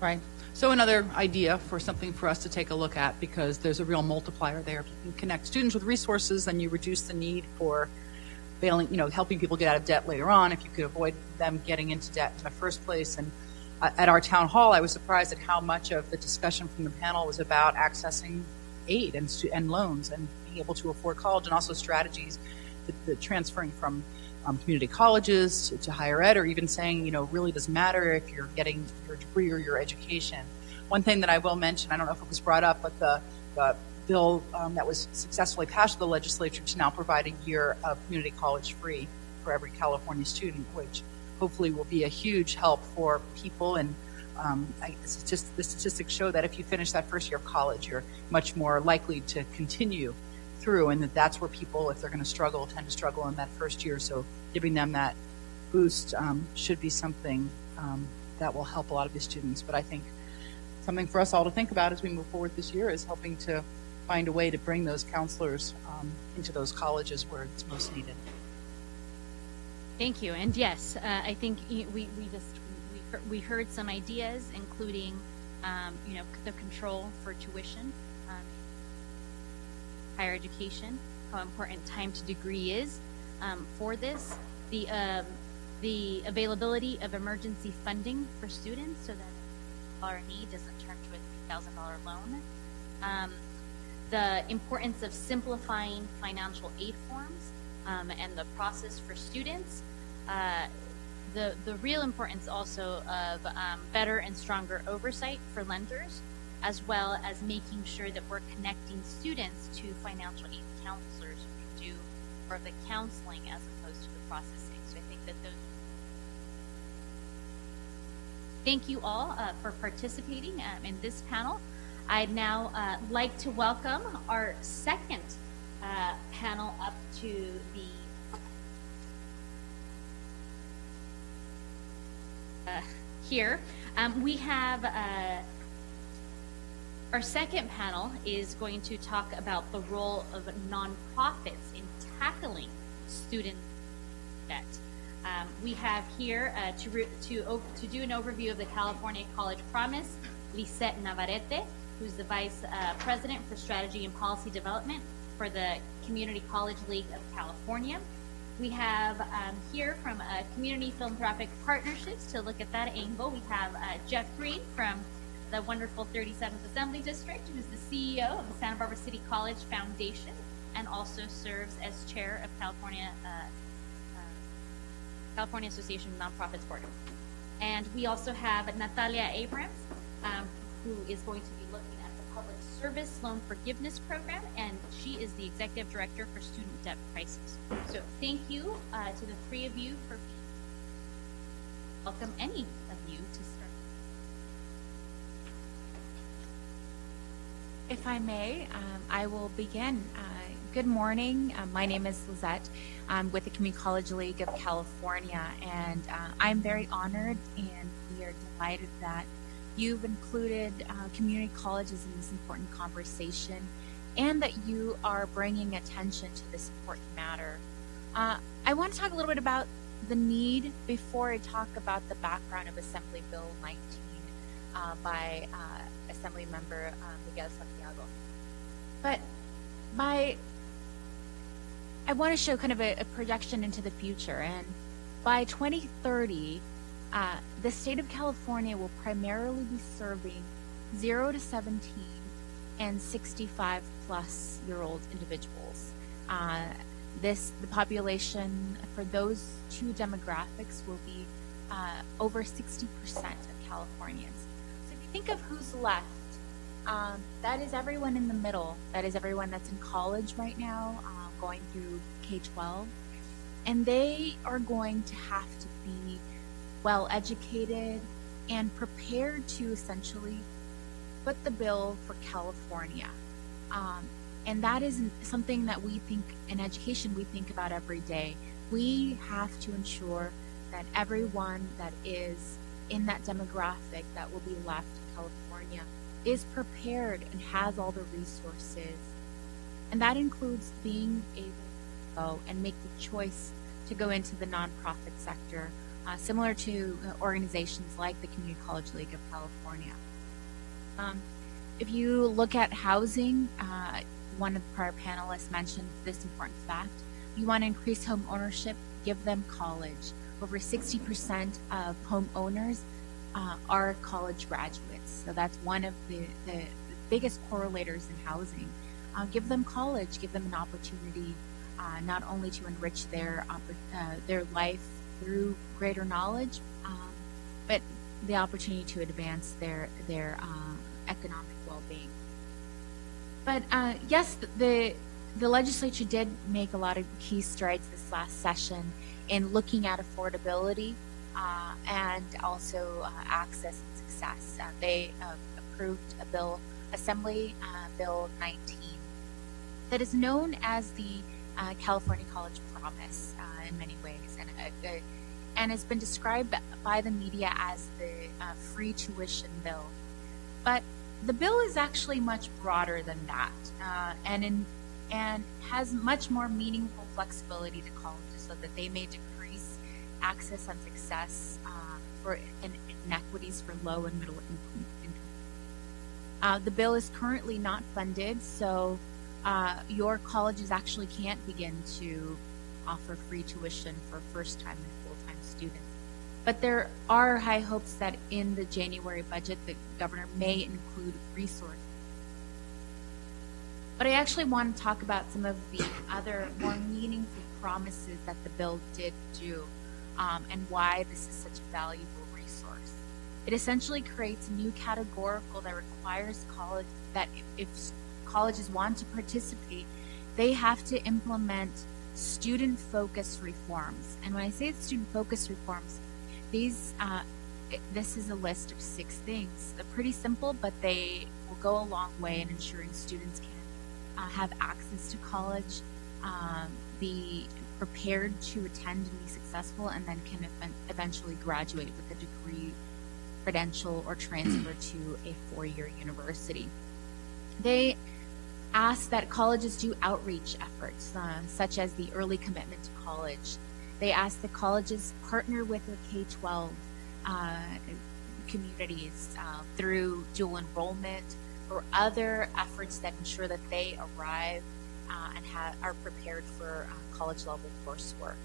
Right. So another idea for something for us to take a look at, because there's a real multiplier there. If you can connect students with resources, then you reduce the need for helping people get out of debt later on, if you could avoid them getting into debt in the first place. And at our town hall, I was surprised at how much of the discussion from the panel was about accessing aid and loans and being able to afford college, and also strategies that transferring from community colleges to higher ed, or even saying, really doesn't matter if you're getting your degree or your education. One thing that I will mention, I don't know if it was brought up, but the bill that was successfully passed to the legislature to now provide a year of community college free for every California student, which hopefully will be a huge help for people. And it's just the statistics show that if you finish that first year of college, you're much more likely to continue through, and that's where people, if they're going to struggle, tend to struggle in that first year. So giving them that boost should be something that will help a lot of these students. But I think something for us all to think about as we move forward this year is helping to find a way to bring those counselors into those colleges where it's most needed. Thank you. And yes, I think we heard some ideas, including the control for tuition, higher education, how important time to degree is for this, the availability of emergency funding for students, so that $1 need doesn't turn to a $3,000 loan. The importance of simplifying financial aid forms and the process for students. The real importance also of better and stronger oversight for lenders, as well as making sure that we're connecting students to financial aid counselors who do more of the counseling as opposed to the processing. So I think that those. Thank you all for participating in this panel. I'd now like to welcome our second panel up to the here. We have our second panel is going to talk about the role of nonprofits in tackling student debt. We have here to do an overview of the California College Promise, Lisette Navarrete, who's the Vice President for Strategy and Policy Development for the Community College League of California. We have here from Community Philanthropic Partnerships to look at that angle. We have Jeff Green from the wonderful 37th Assembly District, who's the CEO of the Santa Barbara City College Foundation and also serves as chair of California Association of Nonprofits Board. And we also have Natalia Abrams, who is going to be looking at the Public Service Loan Forgiveness Program, and she is the Executive Director for Student Debt Crisis. So thank you to the three of you for being. Welcome any of you to start. If I may, I will begin. Good morning. My name is Lizette. I'm with the Community College League of California, and I'm very honored, and we are delighted that you've included community colleges in this important conversation, and that you are bringing attention to this important matter. I want to talk a little bit about the need before I talk about the background of Assembly Bill 19 by Assemblymember Miguel Santiago. But I want to show kind of a projection into the future, and by 2030, the state of California will primarily be serving 0 to 17 and 65 plus year old individuals. The population for those two demographics will be over 60% of Californians. So if you think of who's left That is everyone in the middle. That is everyone that's in college right now, going through K-12. And they are going to have to be well educated and prepared to essentially foot the bill for California. And that is something that we think in education we think about every day. We have to ensure that everyone that is in that demographic that will be left in California is prepared and has all the resources. And that includes being able to go and make the choice to go into the nonprofit sector, similar to organizations like the Community College League of California. If you look at housing, one of the prior panelists mentioned this important fact. You want to increase home ownership, give them college. Over 60% of homeowners are college graduates. So that's one of the biggest correlators in housing. Give them college, give them an opportunity not only to enrich their life through greater knowledge, but the opportunity to advance their economic well-being. But yes, the legislature did make a lot of key strides this last session in looking at affordability and also access and success. They approved a bill, Assembly Bill 19, that is known as the California College Promise in many ways, and has been described by the media as the free tuition bill. But the bill is actually much broader than that, and has much more meaningful flexibility to colleges so that they may decrease access and success for inequities for low and middle income. The bill is currently not funded, so your colleges actually can't begin to offer free tuition for first-time and full-time students. But there are high hopes that in the January budget, the governor may include resources. But I actually want to talk about some of the other more meaningful promises that the bill did do, and why this is such a valuable resource. It essentially creates a new categorical that requires college that if colleges want to participate, they have to implement student-focused reforms. And when I say student-focused reforms, this is a list of 6 things. They're pretty simple, but they will go a long way in ensuring students can have access to college, be prepared to attend and be successful, and then can eventually graduate with a degree, credential, or transfer to a 4-year university. They ask that colleges do outreach efforts, such as the early commitment to college. They ask that colleges partner with their K-12 communities through dual enrollment or other efforts that ensure that they arrive and are prepared for college-level coursework.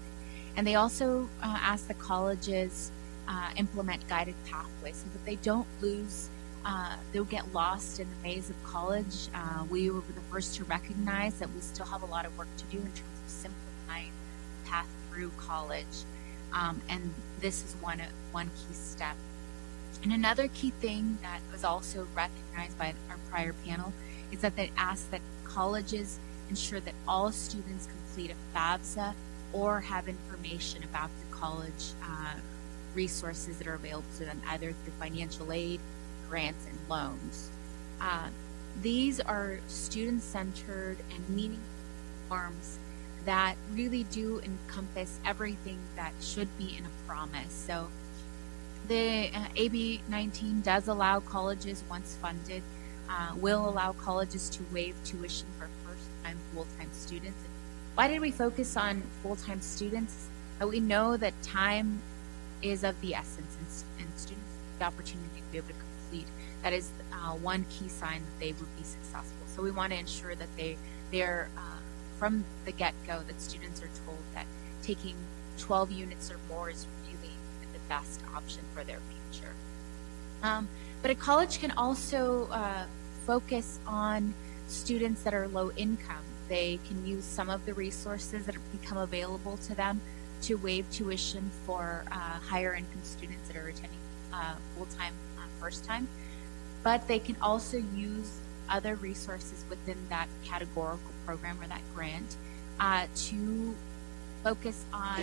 And they also ask that colleges implement guided pathways so that they don't they'll get lost in the maze of college. We were the first to recognize that we still have a lot of work to do in terms of simplifying the path through college. And this is one key step. And another key thing that was also recognized by our prior panel is that they ask that colleges ensure that all students complete a FAFSA or have information about the college resources that are available to them, either through financial aid, grants, and loans. These are student-centered and meaningful reforms that really do encompass everything that should be in a promise. So the AB 19 does allow colleges, once funded, will allow colleges to waive tuition for first-time, full-time students. Why did we focus on full-time students? We know that time is of the essence, and students have the opportunity to be able to complete. That is one key sign that they would be successful. So we want to ensure that they're from the get-go, that students are told that taking 12 units or more is really the best option for their future. But a college can also focus on students that are low income. They can use some of the resources that have become available to them to waive tuition for higher income students that are attending full-time, first-time. but they can also use other resources within that categorical program or that grant to focus on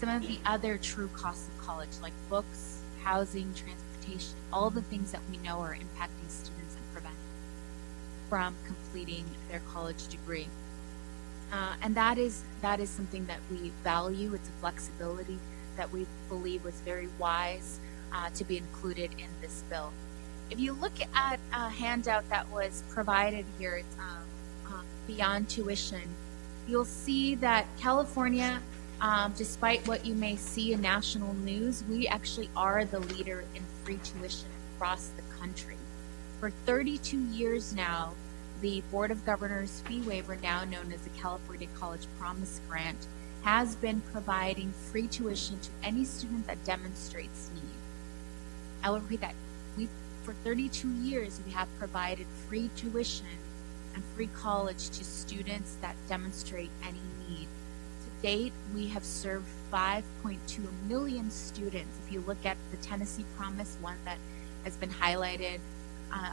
some of the other true costs of college, like books, housing, transportation, all the things that we know are impacting students and preventing from completing their college degree. And that is something that we value. It's a flexibility that we believe was very wise to be included in this bill. If you look at a handout that was provided here, it's Beyond Tuition, you'll see that California, despite what you may see in national news, we actually are the leader in free tuition across the country. For 32 years now, the Board of Governors fee waiver, now known as the California College Promise Grant, has been providing free tuition to any student that demonstrates need. I will repeat that. For 32 years, we have provided free tuition and free college to students that demonstrate any need. To date, we have served 5.2 million students. If you look at the Tennessee Promise, one that has been highlighted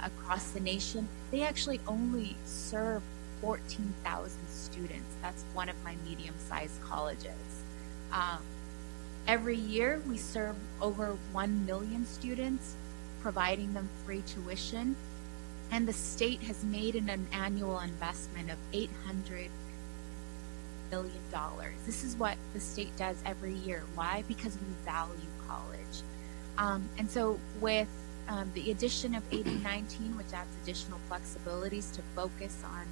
across the nation, they actually only serve 14,000 students. That's one of my medium-sized colleges. Every year, we serve over 1 million students, providing them free tuition, and the state has made an annual investment of $800 million. This is what the state does every year. Why? Because we value college. And so with the addition of AB 19, which adds additional flexibilities to focus on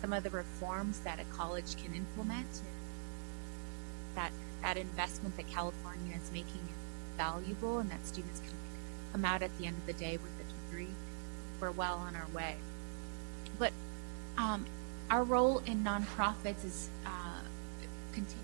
some of the reforms that a college can implement, that investment that California is making is valuable, and that students can come out at the end of the day with a degree, we're well on our way. But our role in nonprofits is continuing.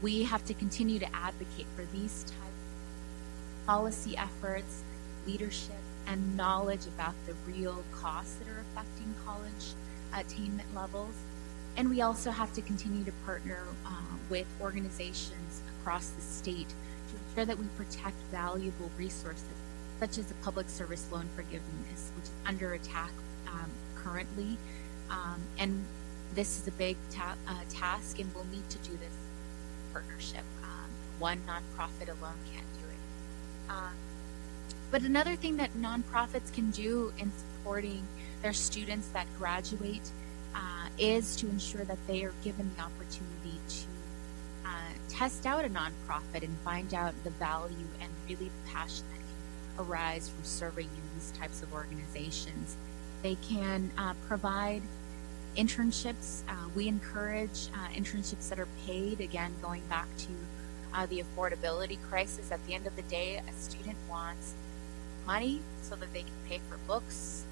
We have to continue to advocate for these types of policy efforts, leadership, and knowledge about the real costs that are affecting college attainment levels. And we also have to continue to partner with organizations across the state to ensure that we protect valuable resources, such as the public service loan forgiveness, which is under attack currently. And this is a big task, and we'll need to do this in partnership. One nonprofit alone can't do it. But another thing that nonprofits can do in supporting their students that graduate is to ensure that they are given the opportunity to test out a nonprofit and find out the value and really the passion that can arise from serving in these types of organizations. They can provide internships. We encourage internships that are paid, again, going back to the affordability crisis. At the end of the day, a student wants money so that they can pay for books,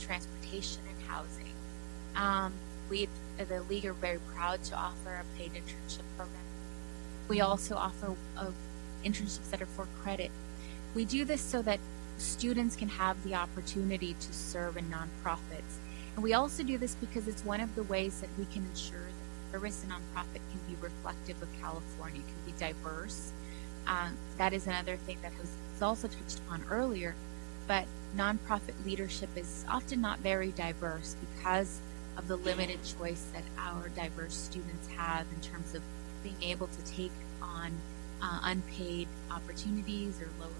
transportation, and housing. We, the League, are very proud to offer a paid internship program. We also offer internships that are for credit. We do this so that students can have the opportunity to serve in nonprofits. And we also do this because it's one of the ways that we can ensure that service in nonprofit can be reflective of California, can be diverse. That is another thing that was also touched upon earlier, but nonprofit leadership is often not very diverse because of the limited choice that our diverse students have in terms of being able to take on unpaid opportunities or lower.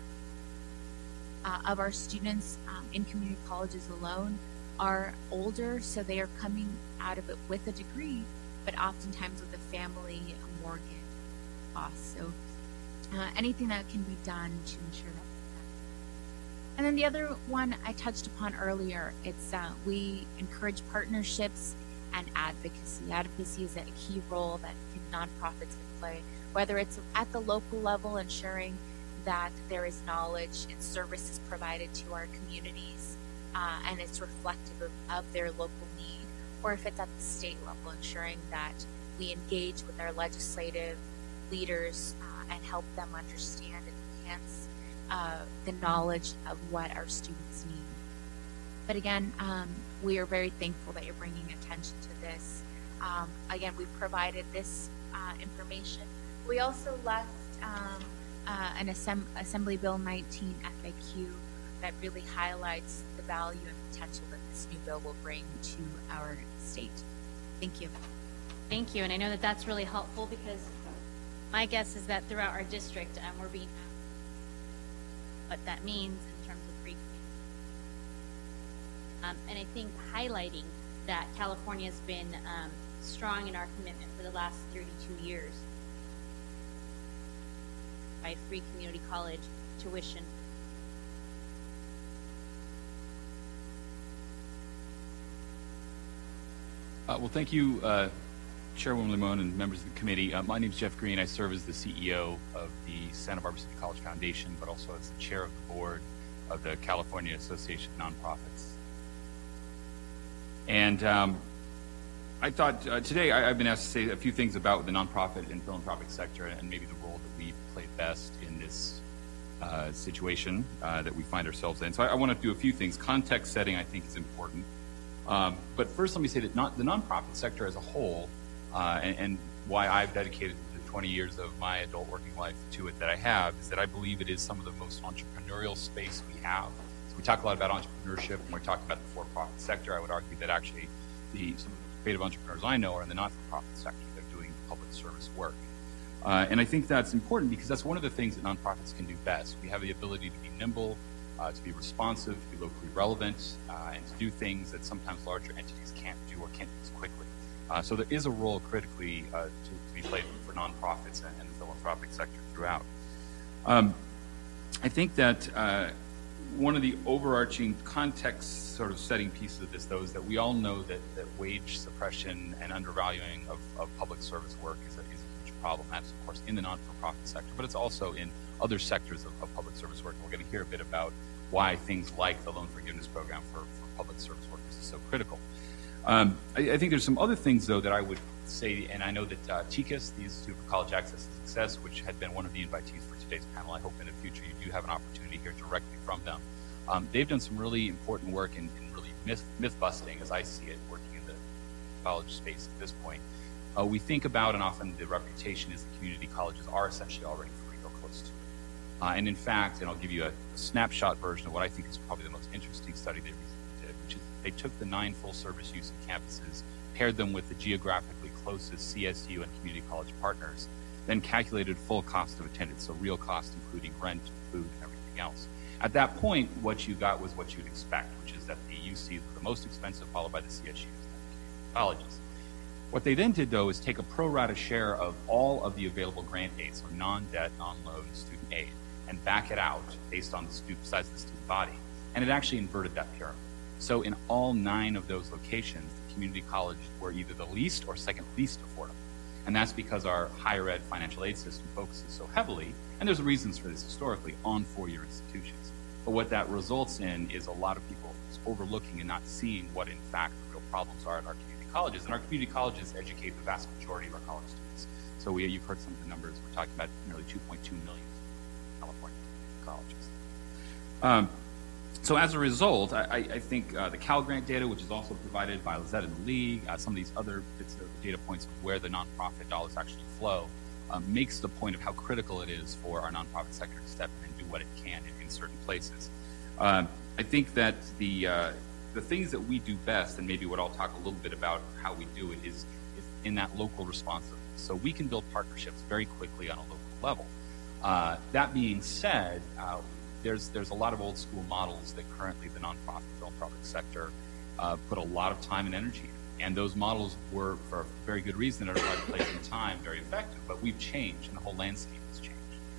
Of our students in community colleges alone are older, so they are coming out of it with a degree, but oftentimes with a family, a mortgage cost. So anything that can be done to ensure that. And then the other one I touched upon earlier, it's we encourage partnerships and advocacy. Advocacy is a key role that nonprofits can play, whether it's at the local level, ensuring that there is knowledge and services provided to our communities and it's reflective of their local need, or if it's at the state level, ensuring that we engage with our legislative leaders and help them understand and enhance the knowledge of what our students need. But again, we are very thankful that you're bringing attention to this. Again, we provided this information. We also left an Assembly Bill 19 FAQ that really highlights the value and potential that this new bill will bring to our state. Thank you. Thank you, and I know that that's really helpful because my guess is that throughout our district, we're being asked what that means in terms of free community. And I think highlighting that California has been strong in our commitment for the last 32 years by free community college tuition. Well, thank you, Chairwoman Limón and members of the committee. My name is Jeff Green. I serve as the CEO of the Santa Barbara City College Foundation, but also as the chair of the board of the California Association of Nonprofits. And I thought today I've been asked to say a few things about the nonprofit and philanthropic sector and maybe the role that we play best in this situation that we find ourselves in. So I want to do a few things. Context setting, I think, is important. But first, let me say that the nonprofit sector as a whole, and why I've dedicated the 20 years of my adult working life to it that I have, is that I believe it is some of the most entrepreneurial space we have. So we talk a lot about entrepreneurship, and we're talking about the for-profit sector. I would argue that actually some of the creative entrepreneurs I know are in the not-for-profit sector. They're doing public service work. And I think that's important because that's one of the things that nonprofits can do best. We have the ability to be nimble, to be responsive, to be locally relevant, and to do things that sometimes larger entities can't do or can't do as quickly. So there is a role critically to be played for nonprofits and the philanthropic sector throughout. I think that one of the overarching context sort of setting pieces of this, though, is that we all know that wage suppression and undervaluing of public service work is a huge problem. That's, of course, in the non-for-profit sector, but it's also in other sectors of public service work. And we're going to hear a bit about why things like the loan forgiveness program for public service workers is so critical. I think there's some other things, though, that I would say, and I know that TICAS, the Institute for College Access and Success, which had been one of the invitees for today's panel, I hope in the future you do have an opportunity to hear directly from them. They've done some really important work in really myth-busting, as I see it, working in the college space at this point. We think about, and often the reputation is that community colleges are essentially already free or close to it. And in fact, and I'll give you a snapshot version of what I think is probably the most interesting study they recently did, which is they took the 9 full-service UC campuses, paired them with the geographically closest CSU and community college partners, then calculated full cost of attendance, so real cost including rent, food, and everything else. At that point, what you got was what you'd expect, which is that the UCs were the most expensive, followed by the CSUs and the community colleges. What they then did, though, is take a pro rata share of all of the available grant aid, so non-debt, non-loan student aid, and back it out based on the size of the student body. And it actually inverted that pyramid. So in all 9 of those locations, the community colleges were either the least or second least affordable. And that's because our higher ed financial aid system focuses so heavily, and there's reasons for this historically, on 4-year institutions. But what that results in is a lot of people overlooking and not seeing what, in fact, the real problems are at our community colleges. And our community colleges educate the vast majority of our college students. So you've heard some of the numbers. We're talking about nearly 2.2 million California colleges. So as a result, I think the Cal Grant data, which is also provided by Lizette and the League, some of these other bits of data points of where the nonprofit dollars actually flow, makes the point of how critical it is for our nonprofit sector to step in and do what it can in certain places. I think that the things that we do best, and maybe what I'll talk a little bit about how we do it, is in that local responsiveness. So we can build partnerships very quickly on a local level. That being said, there's a lot of old school models that currently the nonprofit philanthropic sector put a lot of time and energy in. And those models were, for a very good reason, at a right place and time, very effective. But we've changed, and the whole landscape has changed.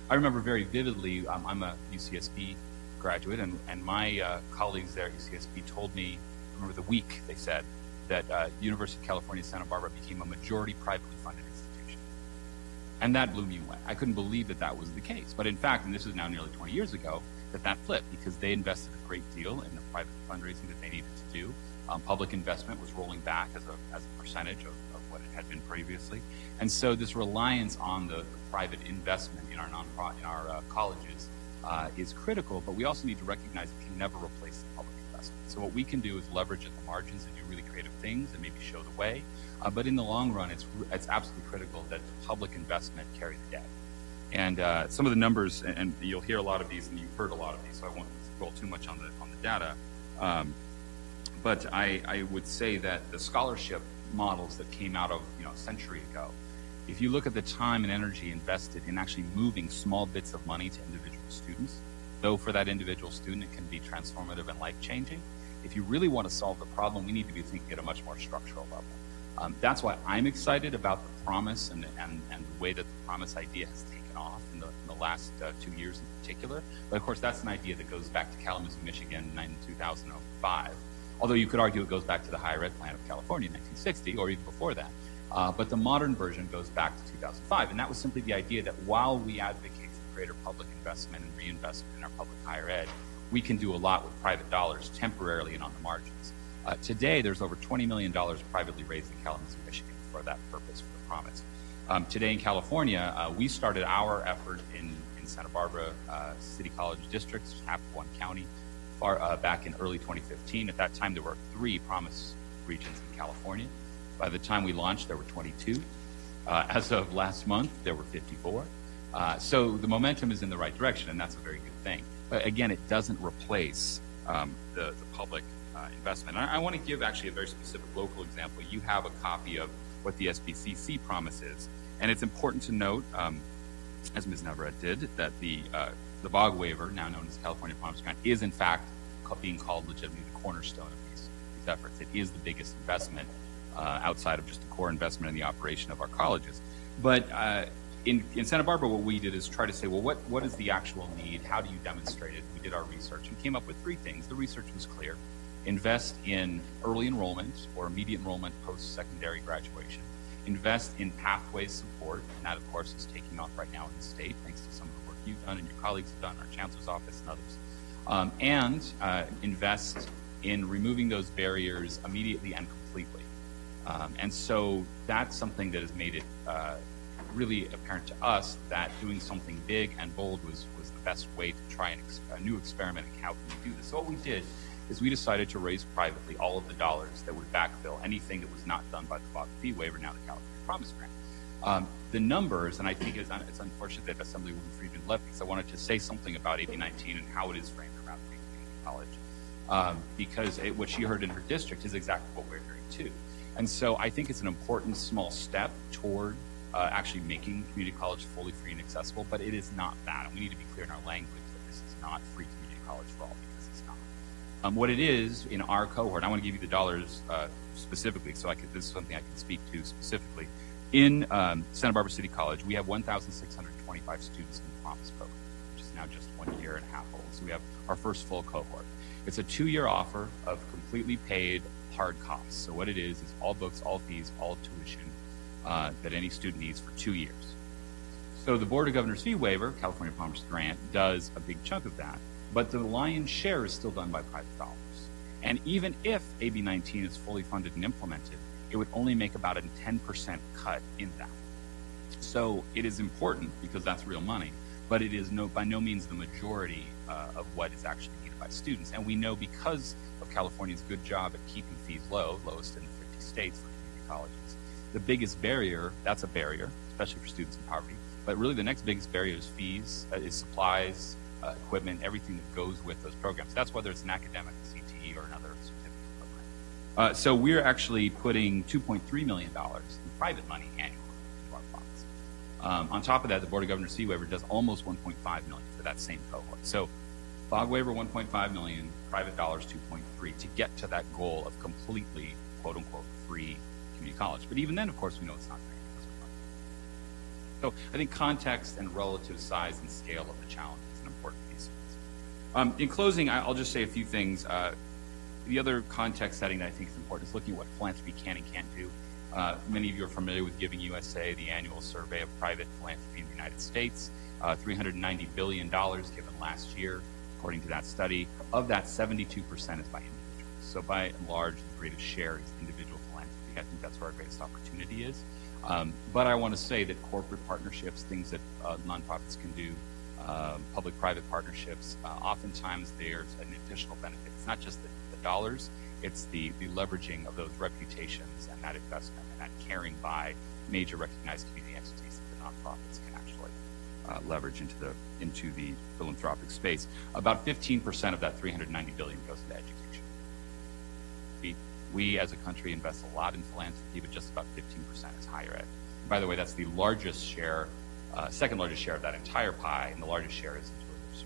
I remember very vividly, I'm a UCSB graduate, and my colleagues there at UCSB told me, I remember the week they said, that University of California, Santa Barbara became a majority privately funded institution. And that blew me away. I couldn't believe that that was the case. But in fact, and this is now nearly 20 years ago, that flipped because they invested a great deal in the private fundraising that they needed to do. Public investment was rolling back as a percentage of what it had been previously. And so this reliance on the private investment in our colleges is critical, but we also need to recognize it can never replace the public investment. So what we can do is leverage at the margins and do really creative things and maybe show the way. But in the long run, it's absolutely critical that the public investment carry the day. And some of the numbers, and you'll hear a lot of these, and you've heard a lot of these, so I won't dwell too much on the data. But I would say that the scholarship models that came out of a century ago, if you look at the time and energy invested in actually moving small bits of money to individual students, though for that individual student it can be transformative and life-changing, if you really want to solve the problem, we need to be thinking at a much more structural level. That's why I'm excited about the promise and the way that the promise idea has taken off in the last 2 years in particular. But of course, that's an idea that goes back to Kalamazoo, Michigan in 2005. Although you could argue it goes back to the higher ed plan of California in 1960 or even before that. But the modern version goes back to 2005. And that was simply the idea that while we advocate for greater public investment and reinvestment in our public higher ed, we can do a lot with private dollars temporarily and on the margins. Today, there's over $20 million privately raised in Kalamazoo, Michigan for that purpose, for the promise. Today in California, we started our effort in Santa Barbara City College districts, half of one county, back in early 2015. At that time, there were 3 promise regions in California. By the time we launched, there were 22. As of last month, there were 54. So the momentum is in the right direction, and that's a very good thing. But again, it doesn't replace the public investment. I want to give actually a very specific local example. You have a copy of what the SBCC promise is. And it's important to note, as Ms. Navarrete did, that the BOG waiver, now known as California Promise Grant, is in fact being called legitimately the cornerstone of these efforts. It is the biggest investment outside of just the core investment in the operation of our colleges. But in Santa Barbara, what we did is try to say, well, what is the actual need? How do you demonstrate it? We did our research and came up with 3 things. The research was clear. Invest in early enrollment or immediate enrollment post-secondary graduation. Invest in pathways support, and that, of course, is taking off right now in the state, thanks to some of the work you've done and your colleagues have done, our chancellor's office and others. And invest in removing those barriers immediately and completely. And so that's something that has made it really apparent to us that doing something big and bold was the best way to try a new experiment in how can we do this. So what we did is we decided to raise privately all of the dollars that would backfill anything that was not done by the BOG fee waiver, now the California Promise Grant. The numbers, and I think it's unfortunate that Assemblymember Friedman left because I wanted to say something about AB 19 and how it is framed around community college. Because what she heard in her district is exactly what we're hearing too. And so I think it's an important small step toward actually making community college fully free and accessible, but it is not that. And we need to be clear in our language that this is not free community college for all, because it's not. What it is in our cohort, I want to give you the dollars specifically, so this is something I can speak to specifically. In Santa Barbara City College, we have 1,625 students in the Promise program, which is now just 1 year and a half old. So we have our first full cohort. It's a 2-year offer of completely paid hard costs. So what it is all books, all fees, all tuition that any student needs for 2 years. So the Board of Governors fee waiver, California Promise Grant, does a big chunk of that, but the lion's share is still done by private dollars. And even if AB 19 is fully funded and implemented, it would only make about a 10% cut in that. So it is important because that's real money, but it is by no means the majority of what is actually needed by students. And we know because of California's good job at keeping fees low, lowest in the 50 states for community colleges, the biggest barrier, that's a barrier, especially for students in poverty, but really the next biggest barrier is fees, is supplies, equipment, everything that goes with those programs. That's whether it's an academic, CTE, or another certificate program. So we're actually putting $2.3 million in private money annually into our funds. On top of that, the Board of Governors fee waiver does almost $1.5 million for that same cohort. So BOG waiver $1.5 million, private dollars $2.3 to get to that goal of completely, quote unquote, free community college. But even then, of course, we know it's not free because we're funding. So I think context and relative size and scale of the challenge is an important piece of this. In closing, I'll just say a few things. The other context setting that I think is important is looking at what philanthropy can and can't do. Many of you are familiar with Giving USA, the annual survey of private philanthropy in the United States. $390 billion given last year, according to that study. Of that, 72% is by individuals. So by and large, the greatest share is individual philanthropy. I think that's where our greatest opportunity is. But I want to say that corporate partnerships, things that nonprofits can do, public-private partnerships, oftentimes there's an additional benefit. It's not just the dollars, it's the leveraging of those reputations and that investment and that caring by major recognized community entities that the nonprofits can actually leverage into the philanthropic space. About 15% of that $390 billion goes into education. We as a country invest a lot in philanthropy, but just about 15% is higher ed. By the way, that's the largest share, second largest share of that entire pie, and the largest share is into religious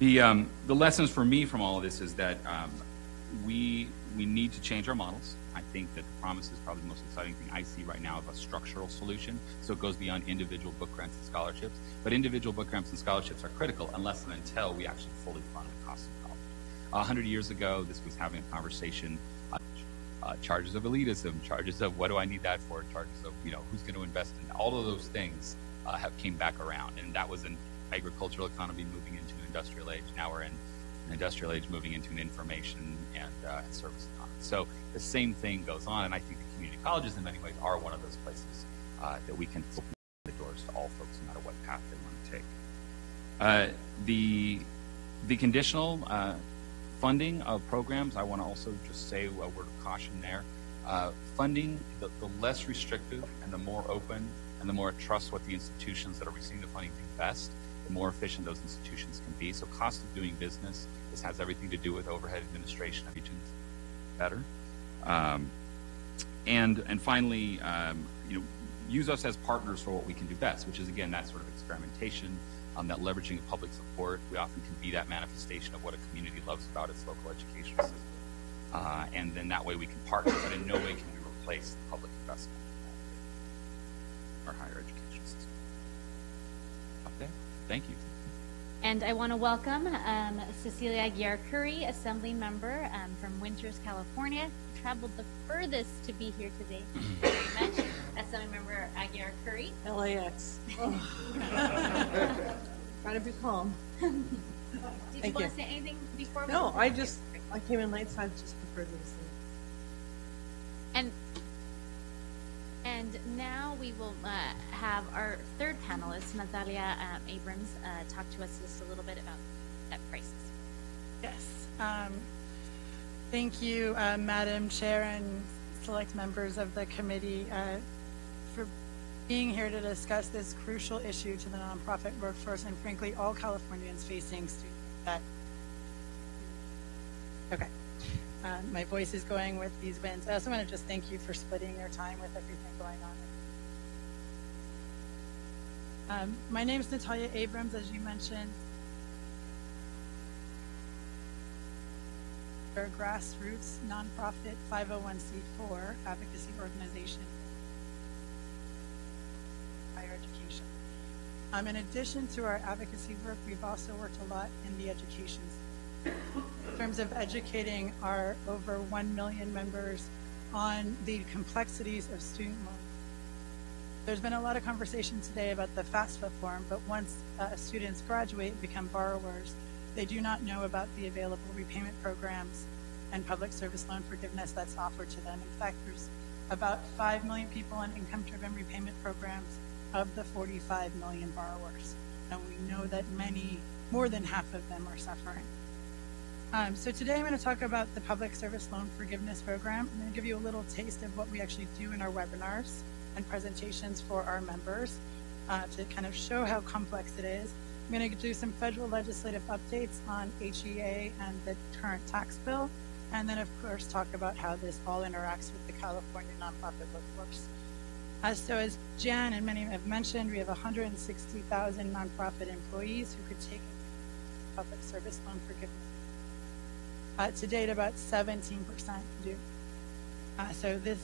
organizations. The lessons for me from all of this is that we need to change our models. I think that the promise is probably the most exciting thing I see right now of a structural solution. So it goes beyond individual book grants and scholarships. But individual book grants and scholarships are critical unless and until we actually fully fund the cost of college. 100 years ago, this was having a conversation. Charges of elitism, charges of what do I need that for, charges of who's going to invest in all of those things have came back around, and that was an agricultural economy moving into an industrial age. Now we're in an industrial age moving into an information and service economy. So the same thing goes on, and I think the community colleges in many ways are one of those places that we can open the doors to all folks no matter what path they want to take. The conditional funding of programs, I want to also just say a word of caution there. Funding, the less restrictive and the more open and the more it trusts what the institutions that are receiving the funding do best, the more efficient those institutions can be. So cost of doing business, this has everything to do with overhead administration of regions better. And finally, use us as partners for what we can do best, which is again that sort of experimentation, that leveraging of public support. We often can be that manifestation of what a community loves about its local educational system. And then that way we can partner, but in no way can we replace the public investment in our higher education system. Okay, thank you. And I want to welcome Cecilia Aguiar-Curry, Assembly Member from Winters, California, who traveled the furthest to be here today. Thank you very much, Assemblymember Aguiar-Curry. LAX. Oh. Try to be calm. Did you want to say anything before? No, I came in late, so I just preferred to listen. And now we will have our third panelist, Natalia Abrams, talk to us just a little bit about that crisis. Yes. Thank you, Madam Chair and select members of the committee for being here to discuss this crucial issue to the nonprofit workforce and frankly all Californians facing student debt. Okay. My voice is going with these winds. I also want to just thank you for splitting your time with everything going on. My name is Natalia Abrams, as you mentioned. We're a grassroots nonprofit 501c4 advocacy organization for higher education. In addition to our advocacy work, we've also worked a lot in the education in terms of educating our over 1 million members on the complexities of student loans. There's been a lot of conversation today about the FAFSA form, but once students graduate and become borrowers, they do not know about the available repayment programs and public service loan forgiveness that's offered to them. In fact, there's about 5 million people in income-driven repayment programs of the 45 million borrowers. And we know that more than half of them are suffering. So today I'm going to talk about the Public Service Loan Forgiveness Program. I'm going to give you a little taste of what we actually do in our webinars and presentations for our members to kind of show how complex it is. I'm going to do some federal legislative updates on HEA and the current tax bill, and then of course talk about how this all interacts with the California nonprofit workforce. So as Jan and many have mentioned, we have 160,000 nonprofit employees who could take public service loan forgiveness. To date, about 17% do. So this,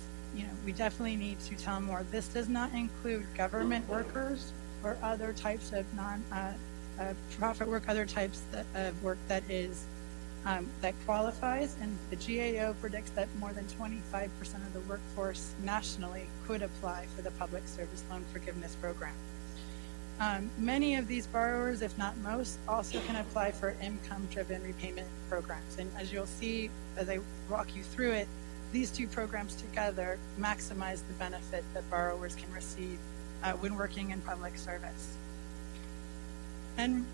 we definitely need to tell more. This does not include government workers or other types of non-profit work, other types of work that qualifies. And the GAO predicts that more than 25% of the workforce nationally could apply for the Public Service Loan Forgiveness Program. Many of these borrowers, if not most, also can apply for income-driven repayment programs. And as you'll see as I walk you through it, these two programs together maximize the benefit that borrowers can receive when working in public service. And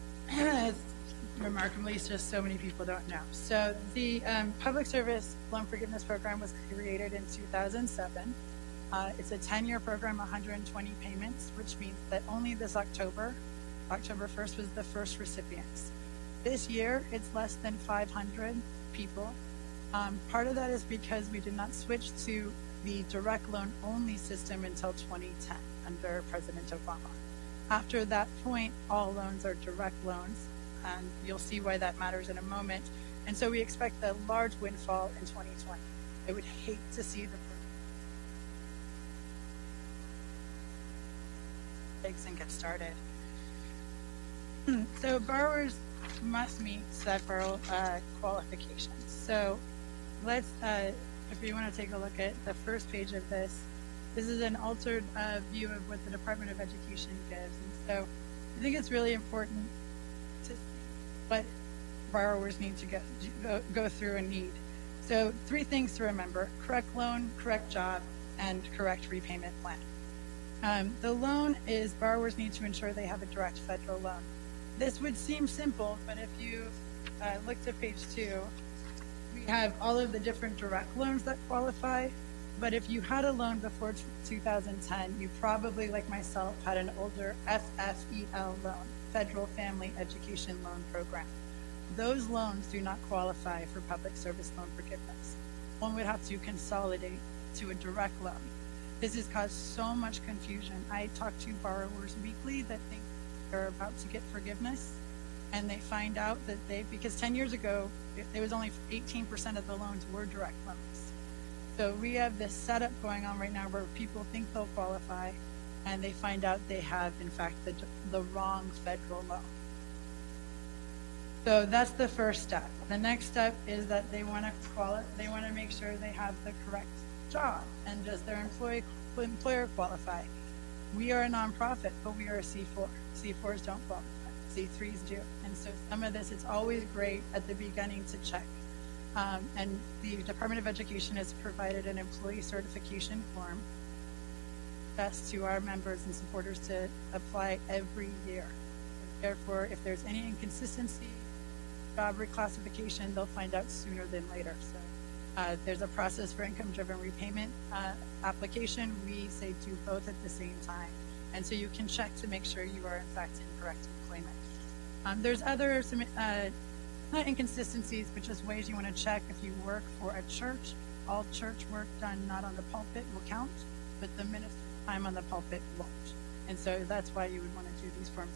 remarkably, just so many people don't know. So the Public Service Loan Forgiveness Program was created in 2007. It's a 10-year program, 120 payments, which means that only this October 1st was the first recipients. This year, it's less than 500 people. Part of that is because we did not switch to the direct loan only system until 2010 under President Obama. After that point, all loans are direct loans, and you'll see why that matters in a moment. And so we expect a large windfall in 2020. I would hate to see the legs and get started. So borrowers must meet several qualifications. So let's, if you want to take a look at the first page of this, this is an altered view of what the Department of Education gives. And so I think it's really important to see what borrowers need to go through and need. So 3 things to remember: correct loan, correct job, and correct repayment plan. The loan is borrowers need to ensure they have a direct federal loan. This would seem simple, but if you look to page 2, we have all of the different direct loans that qualify. But if you had a loan before 2010, you probably, like myself, had an older FFEL loan, Federal Family Education Loan Program. Those loans do not qualify for public service loan forgiveness. One would have to consolidate to a direct loan. This has caused so much confusion. I talk to borrowers weekly that think they're about to get forgiveness, and they find out that because 10 years ago, it was only 18% of the loans were direct loans. So we have this setup going on right now where people think they'll qualify, and they find out they have, in fact, the wrong federal loan. So that's the first step. The next step is that they want to make sure they have the correct job, and does their employer qualify? We are a nonprofit, but we are a C4. C4s don't qualify. C3s do. And so some of this, it's always great at the beginning to check. And the Department of Education has provided an employee certification form that's to our members and supporters to apply every year. Therefore, if there's any inconsistency, job reclassification, they'll find out sooner than later. So there's a process for income-driven repayment application. We say do both at the same time. And so you can check to make sure you are, in fact, in correct employment. There's other not inconsistencies, but just ways you want to check. If you work for a church, all church work done not on the pulpit will count, but the ministry time on the pulpit won't. And so that's why you would want to do these forms.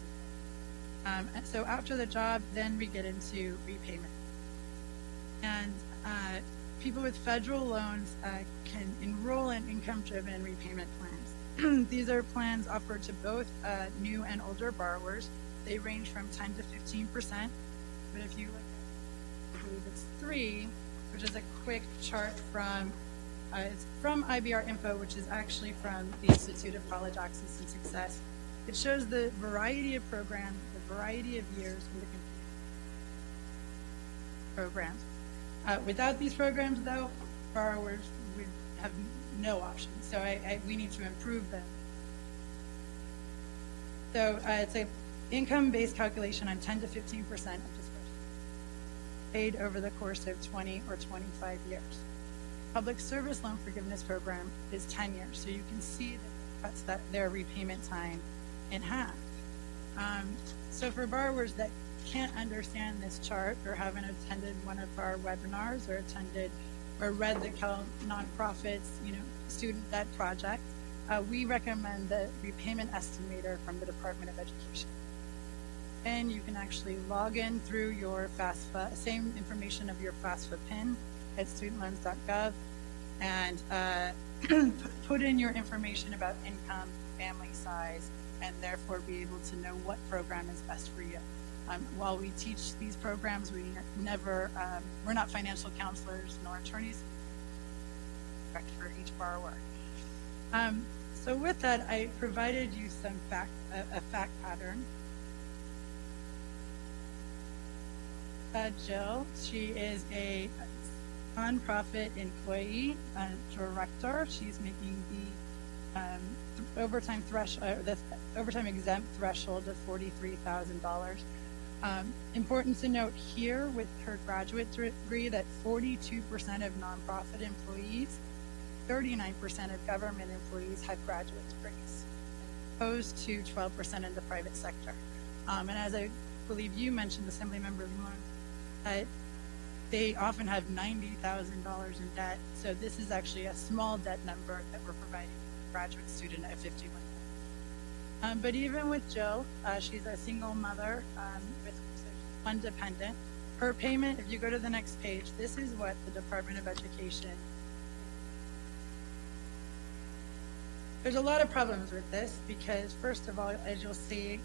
And so after the job, then we get into repayment. And people with federal loans can enroll in income-driven repayment plans. These are plans offered to both new and older borrowers. They range from 10 to 15%. But if you look at, I believe it's 3, which is a quick chart from, it's from IBR Info, which is actually from the Institute of College Access and Success. It shows the variety of programs, the variety of years in the programs. Without these programs, though, borrowers would have no option. So we need to improve them. So it's a income-based calculation on 10 to 15% of discretion paid over the course of 20 or 25 years. Public service loan forgiveness program is 10 years, so you can see that cuts their repayment time in half. So for borrowers that can't understand this chart or haven't attended one of our webinars or attended or read the Cal Nonprofits, student debt project, we recommend the repayment estimator from the Department of Education. And you can actually log in through your FAFSA, same information of your FAFSA PIN at studentloans.gov, and put in your information about income, family size, and therefore be able to know what program is best for you. While we teach these programs, we're not financial counselors nor attorneys. Correct for each borrower. So with that, I provided you some a fact pattern. Jill, she is a nonprofit employee, director. She's making the overtime exempt threshold of $43,000. Important to note here with her graduate degree that 42% of nonprofit employees 39% of government employees have graduate degrees, opposed to 12% in the private sector. And as I believe you mentioned, Assemblymember Limón, they often have $90,000 in debt. So this is actually a small debt number that we're providing for a graduate student at 51. But even with Jill, she's a single mother with one dependent. Her payment, if you go to the next page, this is what the Department of Education. There's a lot of problems with this because, first of all, as you'll see,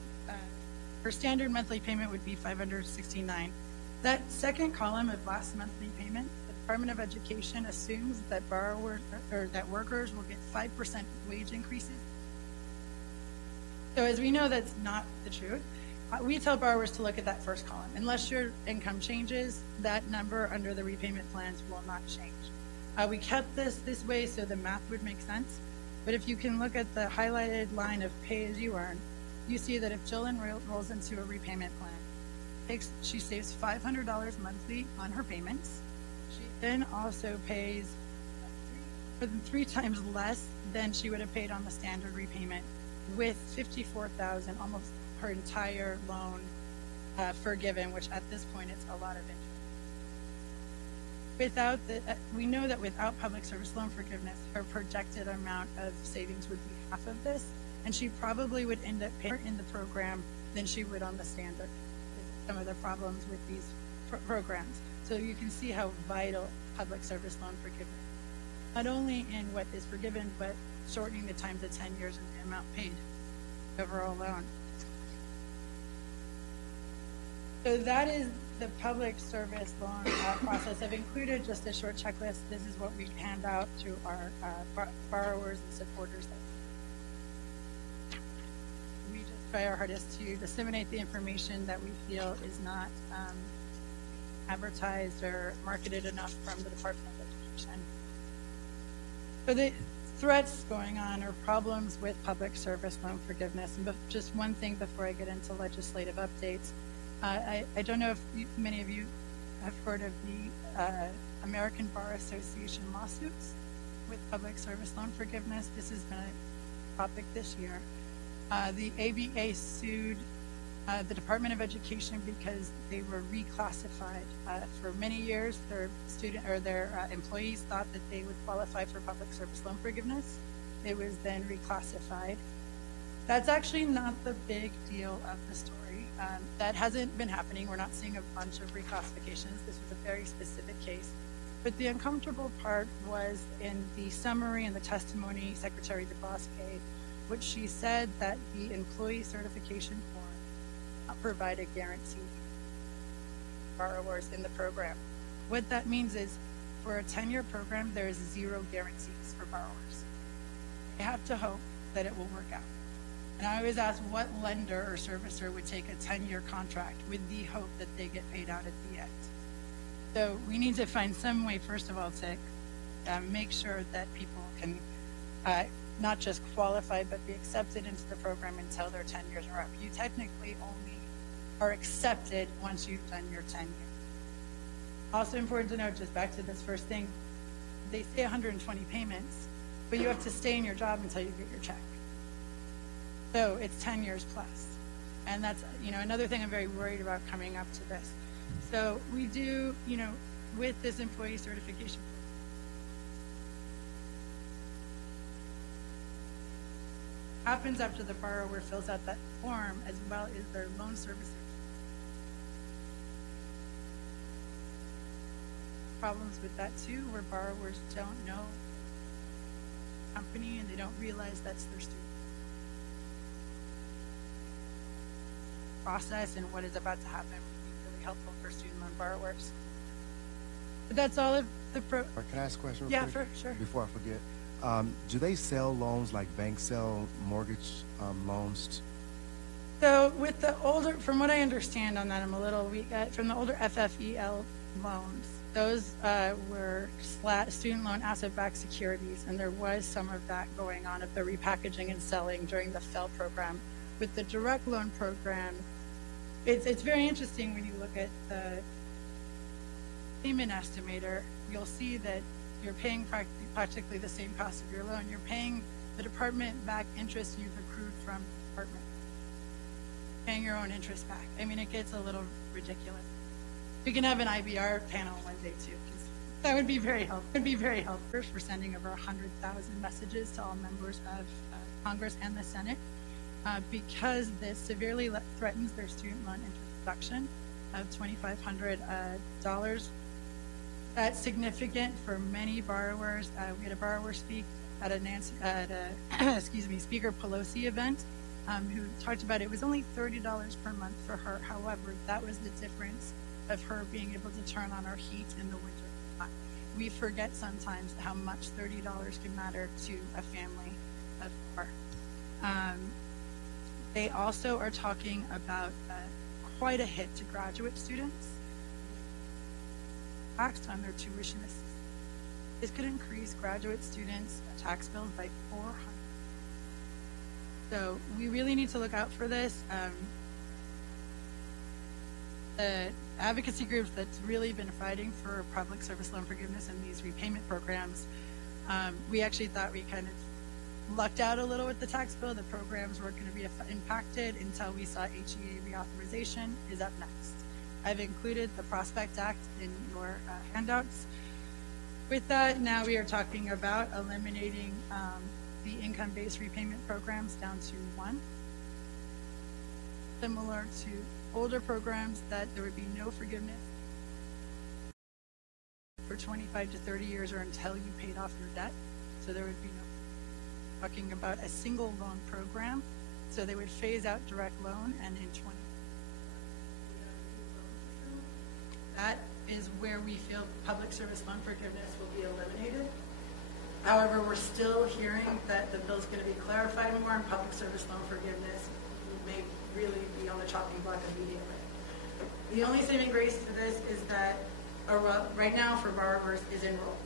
her standard monthly payment would be $569. That second column of last monthly payment, the Department of Education assumes that borrowers or that workers will get 5% wage increases. So as we know, that's not the truth. We tell borrowers to look at that first column. Unless your income changes, that number under the repayment plans will not change. We kept this way so the math would make sense. But if you can look at the highlighted line of pay as you earn, you see that if Jill enrolls into a repayment plan, she saves $500 monthly on her payments. She then also pays 3 times less than she would have paid on the standard repayment, with $54,000, almost her entire loan forgiven, which at this point it's a lot of interest. We know that without public service loan forgiveness, her projected amount of savings would be half of this, and she probably would end up paying more in the program than she would on the standard. Some of the problems with these programs. So you can see how vital public service loan forgiveness, not only in what is forgiven, but shortening the time to 10 years and the amount paid overall loan. So that is the public service loan process. I've included just a short checklist. This is what we hand out to our borrowers and supporters. We just try our hardest to disseminate the information that we feel is not advertised or marketed enough from the Department of Education. So the threats going on or problems with public service loan forgiveness. And just one thing before I get into legislative updates. I don't know if many of you have heard of the American Bar Association lawsuits with public service loan forgiveness. This has been a topic this year. The ABA sued the Department of Education because they were reclassified. For many years, their employees thought that they would qualify for public service loan forgiveness. It was then reclassified. That's actually not the big deal of the story. That hasn't been happening. We're not seeing a bunch of reclassifications. This was a very specific case. But the uncomfortable part was in the summary and the testimony Secretary DeBoss gave, which she said that the employee certification form provide a guarantee to borrowers in the program. What that means is for a 10-year program, there is 0 guarantees for borrowers. You have to hope that it will work out. And I always ask what lender or servicer would take a 10-year contract with the hope that they get paid out at the end. So we need to find some way, first of all, to make sure that people can not just qualify, but be accepted into the program until their 10 years are up. You technically only are accepted once you've done your 10 years. Also important to note, just back to this first thing, they say 120 payments, but you have to stay in your job until you get your check. So it's 10 years plus. And that's, another thing I'm very worried about coming up to this. So we do, with this employee certification, happens after the borrower fills out that form as well as their loan servicing. Problems with that too, where borrowers don't know the company and they don't realize that's their student process, and what is about to happen would be really helpful for student loan borrowers. But that's all of the Can I ask a question? Yeah, for sure. Before I forget, do they sell loans like banks sell mortgage loans? So with the older, from what I understand on that, I'm a little weak. From the older FFEL loans, those were student loan asset-backed securities, and there was some of that going on of the repackaging and selling during the FEL program. With the direct loan program, it's very interesting when you look at the payment estimator. You'll see that you're paying practically the same cost of your loan. You're paying the department back interest you've accrued from the department. Paying your own interest back. I mean, it gets a little ridiculous. We can have an IBR panel one day too, because that would be very helpful. It would be very helpful. First, we're sending over 100,000 messages to all members of Congress and the Senate because this severely threatens their student loan interest deduction of $2,500. That's significant for many borrowers. We had a borrower speak at a Speaker Pelosi event who talked about it was only $30 per month for her. However, that was the difference of her being able to turn on our heat in the winter time. We forget sometimes how much $30 can matter to a family of four. They also are talking about quite a hit to graduate students taxed on their tuition assistance. This could increase graduate students' tax bills by $400. So we really need to look out for this. The advocacy groups that's really been fighting for public service loan forgiveness and these repayment programs, we actually thought we kind of lucked out a little with the tax bill. The programs weren't going to be impacted until we saw HEA reauthorization is up next. I've included the Prospect Act in your handouts. With that, now we are talking about eliminating the income-based repayment programs down to one. Similar to older programs, that there would be no forgiveness for 25 to 30 years or until you paid off your debt. So there would be no talking about a single loan program. So they would phase out direct loan, and in 20. That is where we feel public service loan forgiveness will be eliminated. However, we're still hearing that the bill's going to be clarified more, and public service loan forgiveness may really be on the chopping block immediately. The only saving grace to this is that right now for borrowers is enroll.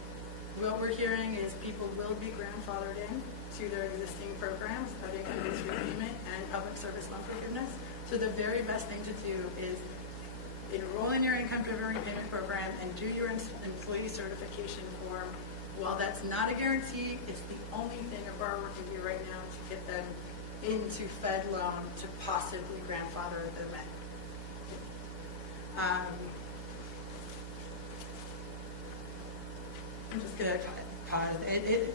What we're hearing is people will be grandfathered in to their existing programs of income-based repayment and public service loan forgiveness. So the very best thing to do is enroll in your income-driven repayment program and do your employee certification form. While that's not a guarantee, it's the only thing a borrower can do right now to get them into Fed loan to possibly grandfather them in. I'm just going to pause.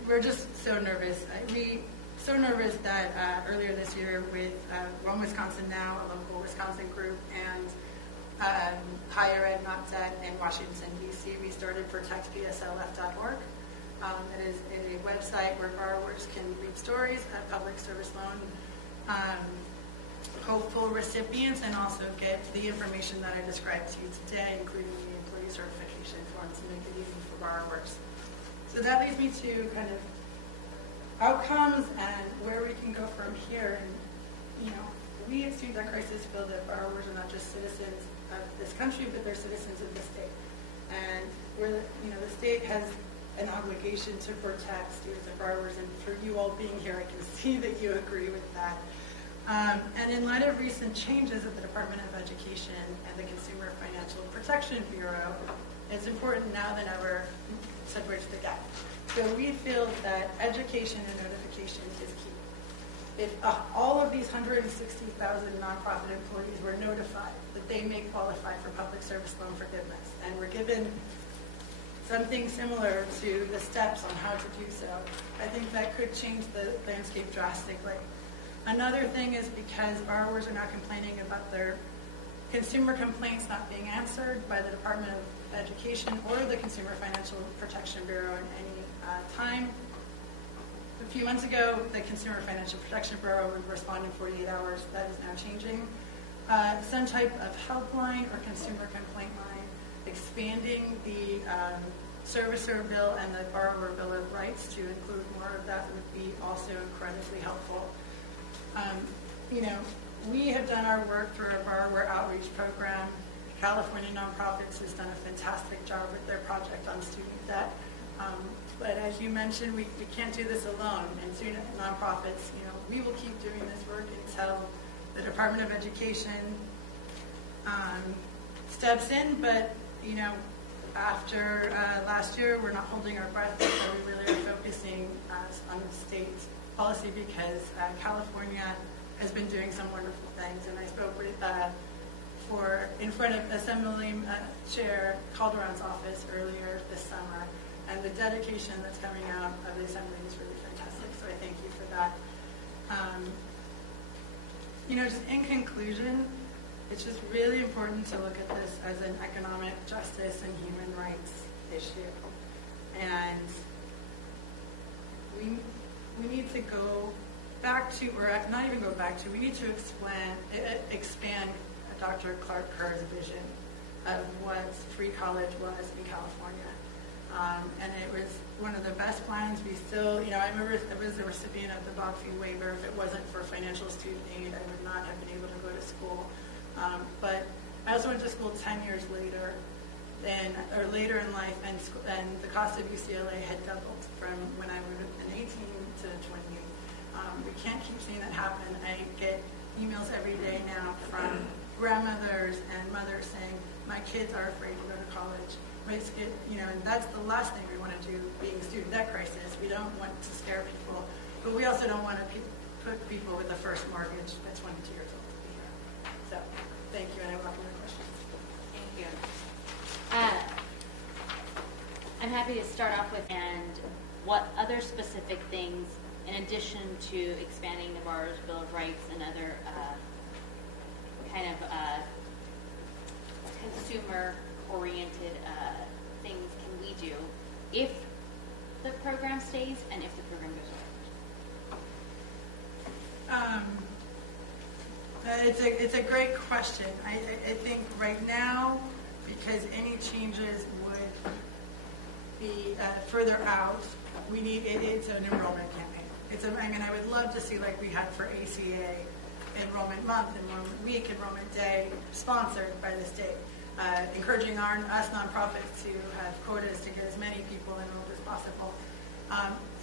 We're just so nervous. So nervous that earlier this year with Rome, Wisconsin Now, a local Wisconsin group, and Higher Ed Not Debt in Washington, D.C., we started protectpslf.org. It is a website where borrowers can read stories of public service loan hopeful recipients and also get the information that I described to you today, including the employee certification forms, to make it easy for borrowers. So that leads me to kind of outcomes and where we can go from here. And, we at Student Debt Crisis feel that borrowers are not just citizens of this country, but they're citizens of the state. And the state has an obligation to protect students and borrowers, and for you all being here, I can see that you agree with that. And in light of recent changes at the Department of Education and the Consumer Financial Protection Bureau, it's important now than ever to bridge the gap. So we feel that education and notification is key. If all of these 160,000 nonprofit employees were notified that they may qualify for public service loan forgiveness, and were given something similar to the steps on how to do so, I think that could change the landscape drastically. Another thing is because borrowers are not complaining about their consumer complaints not being answered by the Department of Education or the Consumer Financial Protection Bureau in any time. A few months ago, the Consumer Financial Protection Bureau would respond in 48 hours. That is now changing. Some type of helpline or consumer complaint line, expanding the servicer bill and the borrower bill of rights to include more of that would be also incredibly helpful. We have done our work through a borrower outreach program. California Nonprofits has done a fantastic job with their project on student debt. But as you mentioned, we can't do this alone. And student nonprofits, we will keep doing this work until the Department of Education steps in. But, after last year, we're not holding our breath, so we really are focusing on state policy because California has been doing some wonderful things. And I spoke with, in front of Assembly Chair Calderon's office earlier this summer, and the dedication that's coming out of the Assembly is really fantastic. So I thank you for that. Just in conclusion, it's just really important to look at this as an economic justice and human rights issue. And we need to go back to, or not even go back to, we need to expand Dr. Clark Kerr's vision of what free college was in California. And it was one of the best plans. We still, I remember I was the recipient of the Bob Fee waiver. If it wasn't for financial student aid, I would not have been able to go to school. But I also went to school 10 years later, later in life, and the cost of UCLA had doubled from when I was 18 to 28. We can't keep seeing that happen. I get emails every day now from grandmothers and mothers saying, my kids are afraid to go to college. And that's the last thing we want to do being a student debt crisis. We don't want to scare people, but we also don't want to put people with a first mortgage at 22 years old to be here. So thank you, and I welcome your questions. Thank you. I'm happy to start off with, and what other specific things, in addition to expanding the Borrower's Bill of Rights and other consumer-oriented things can we do if the program stays and if the program goes away? It's a great question. I think right now, because any changes would be further out, we need it's an enrollment campaign. I would love to see, like we had for ACA, enrollment month, enrollment week, enrollment day, sponsored by the state, encouraging us nonprofits to have quotas to get as many people enrolled as possible.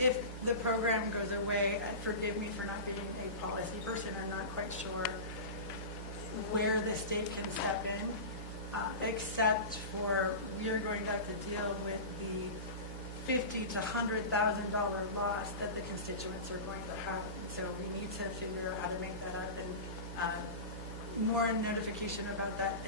If the program goes away, forgive me for not being a policy person, I'm not quite sure where the state can step in, except for we are going to have to deal with the $50,000 to $100,000 loss that the constituents are going to have. So we need to figure out how to make that up, and more notification about that.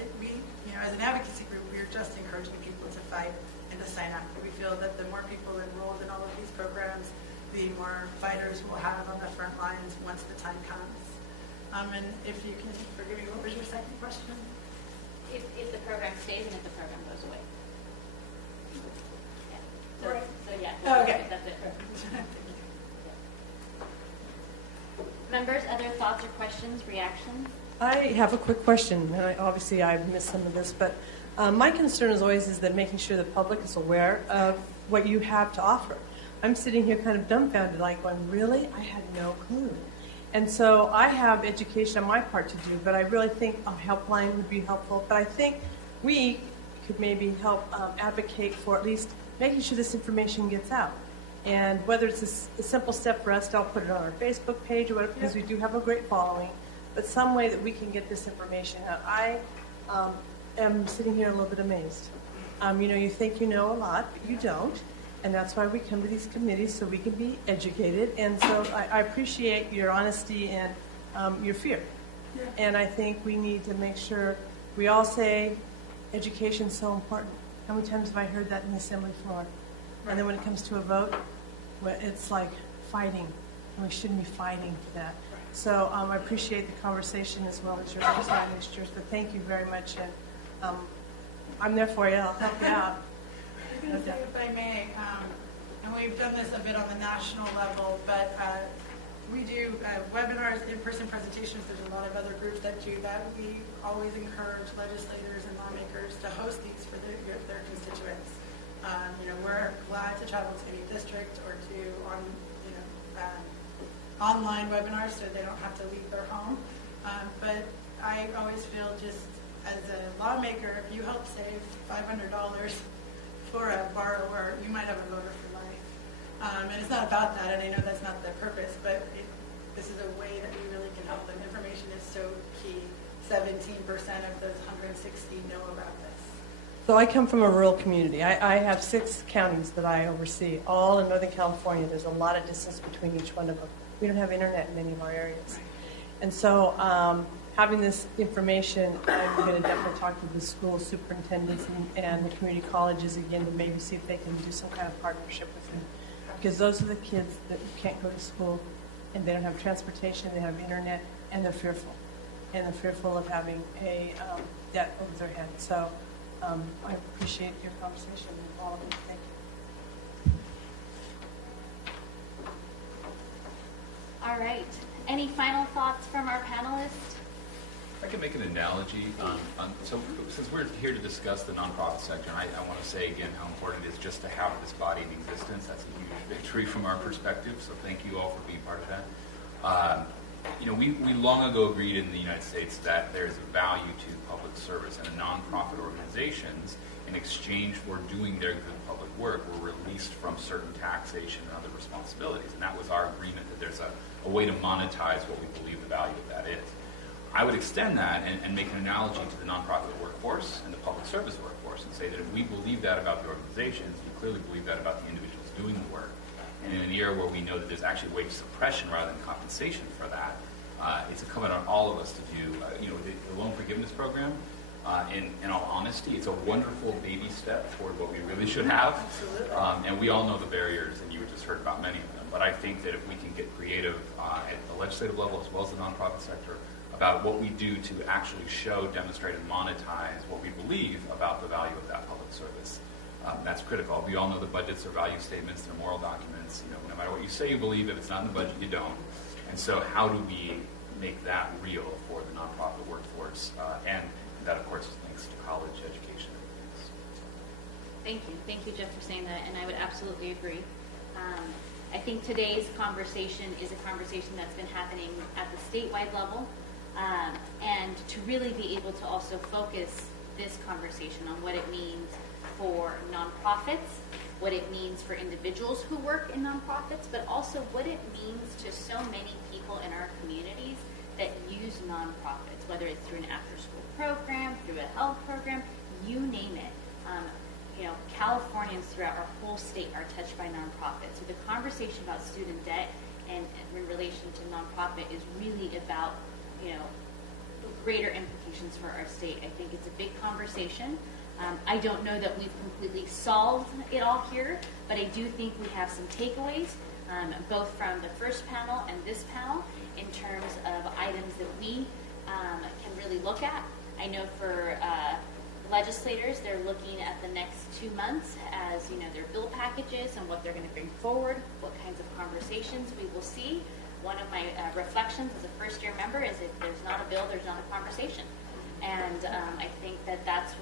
As an advocacy group, we are just encouraging people to fight and to sign up. We feel that the more people enrolled in all of these programs, the more fighters we'll have on the front lines once the time comes. And if you can forgive me, what was your second question? If the program stays and if the program goes away. Yeah. Right. So yeah. Oh, okay. That's it. Members, other thoughts or questions, reactions? I have a quick question, and obviously I've missed some of this, but my concern is always that making sure the public is aware of what you have to offer. I'm sitting here kind of dumbfounded, like going, really? I had no clue. And so I have education on my part to do, but I really think a helpline would be helpful. But I think we could maybe help advocate for at least making sure this information gets out. And whether it's a simple step for us, I'll put it on our Facebook page or whatever, because we do have a great following, but some way that we can get this information out. I am sitting here a little bit amazed. You think you know a lot, but you don't. And that's why we come to these committees, so we can be educated. And so I appreciate your honesty and your fear. Yeah. And I think we need to make sure we all say education is so important. How many times have I heard that in the assembly floor? Right. And then when it comes to a vote, it's like fighting. And we shouldn't be fighting for that. Right. So I appreciate the conversation as well as your gestures. But thank you very much. And I'm there for you. I'll help you out. I was going to say, if I may, and we've done this a bit on the national level, but we do webinars, in-person presentations. There's a lot of other groups that do that. We always encourage legislators and lawmakers to host these for their constituents. We're glad to travel to any district or to online webinars so they don't have to leave their home. But I always feel, just as a lawmaker, if you help save $500 for a borrower, you might have a voter for life. And it's not about that, and I know that's not the purpose, but this is a way that we really can help them. Information is so key. 17% of those 160 know about this. So I come from a rural community. I have 6 counties that I oversee, all in Northern California. There's a lot of distance between each one of them. We don't have internet in many of our areas. And so having this information, I'm going to definitely talk to the school superintendents and the community colleges again to maybe see if they can do some kind of partnership with them. Because those are the kids that can't go to school and they don't have transportation, they have internet, and they're fearful. And they're fearful of having a debt over their head. So I appreciate your conversation with all of you. Thank you. All right. Any final thoughts from our panelists? If I could make an analogy, so since we're here to discuss the nonprofit sector, and I want to say again how important it is just to have this body in existence. That's a huge victory from our perspective, so thank you all for being part of that. We long ago agreed in the United States that there's a value to public service, and the nonprofit organizations, in exchange for doing their good public work, were released from certain taxation and other responsibilities. And that was our agreement that there's a way to monetize what we believe the value of that is. I would extend that and make an analogy to the nonprofit workforce and the public service workforce and say that if we believe that about the organizations, we clearly believe that about the individuals doing the work. And in an era where we know that there's actually wage suppression rather than compensation for that, it's incumbent on all of us to do, the loan forgiveness program. In all honesty, it's a wonderful baby step toward what we really should have. And we all know the barriers, and you just heard about many of them. But I think that if we can get creative at the legislative level as well as the nonprofit sector about what we do to actually show, demonstrate, and monetize what we believe about the value of that public service, that's critical. We all know the budgets are value statements, they're moral documents. No matter what you say you believe, if it's not in the budget, you don't. And so how do we make that real for the nonprofit workforce? And that, of course, links to college education. Thank you. Thank you, Jeff, for saying that, and I would absolutely agree. I think today's conversation is a conversation that's been happening at the statewide level, and to really be able to also focus this conversation on what it means for nonprofits, what it means for individuals who work in nonprofits, but also what it means to so many people in our communities that use nonprofits, whether it's through an after-school program, through a health program, you name it. Californians throughout our whole state are touched by nonprofits. So the conversation about student debt and in relation to nonprofit is really about, greater implications for our state. I think it's a big conversation. I don't know that we've completely solved it all here, but I do think we have some takeaways, both from the first panel and this panel, in terms of items that we can really look at. I know for legislators, they're looking at the next 2 months as their bill packages and what they're going to bring forward, what kinds of conversations we will see. One of my reflections as a first-year member is if there's not a bill, there's not a conversation. And I think that that's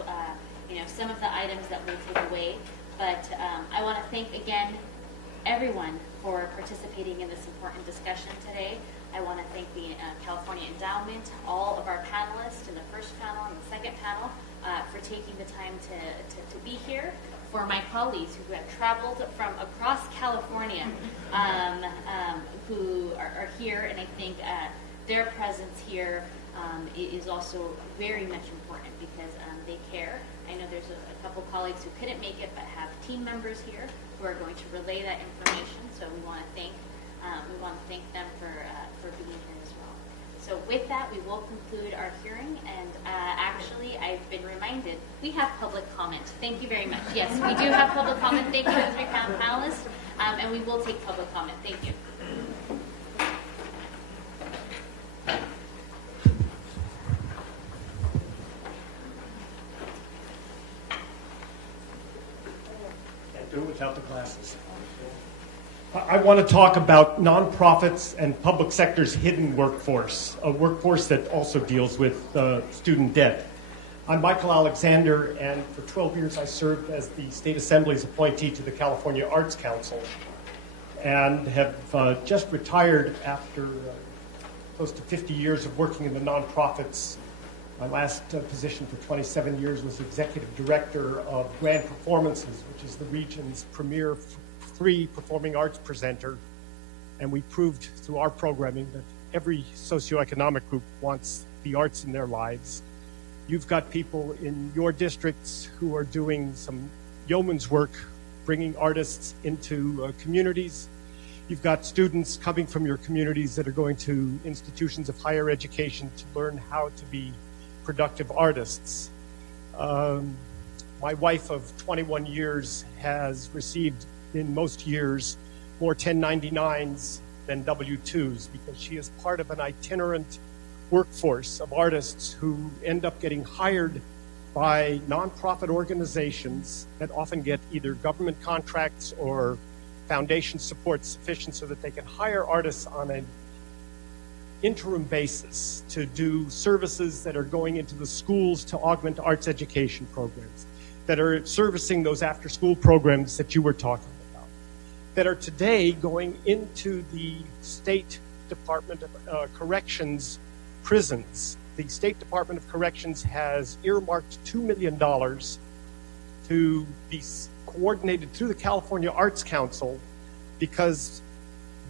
some of the items that we'll take away. But I want to thank again everyone for participating in this important discussion today. I want to thank the California Endowment, all of our panelists in the first panel and the second panel for taking the time to be here. For my colleagues who have traveled from across California, who are here, and I think their presence here is also very much important because they care. I know there's a couple colleagues who couldn't make it but have team members here who are going to relay that information. So we want to thank them for being here as well. So with that, we will conclude our hearing. And actually, I've been reminded we have public comment. Thank you very much. Yes, we do have public comment. Thank you to the 3 panelists, and we will take public comment. Thank you. Do it without the glasses. I want to talk about nonprofits and public sector's hidden workforce, a workforce that also deals with student debt. I'm Michael Alexander, and for 12 years I served as the State Assembly's appointee to the California Arts Council, and have just retired after close to 50 years of working in the nonprofits. My last position for 27 years was Executive Director of Grand Performances, which is the region's premier free performing arts presenter. And we proved through our programming that every socioeconomic group wants the arts in their lives. You've got people in your districts who are doing some yeoman's work, bringing artists into communities. You've got students coming from your communities that are going to institutions of higher education to learn how to be productive artists. My wife of 21 years has received, in most years, more 1099s than W-2s because she is part of an itinerant workforce of artists who end up getting hired by nonprofit organizations that often get either government contracts or foundation support sufficient so that they can hire artists on an interim basis to do services that are going into the schools to augment arts education programs, that are servicing those after-school programs that you were talking about, that are today going into the State Department of Corrections prisons. The State Department of Corrections has earmarked $2 million to be coordinated through the California Arts Council because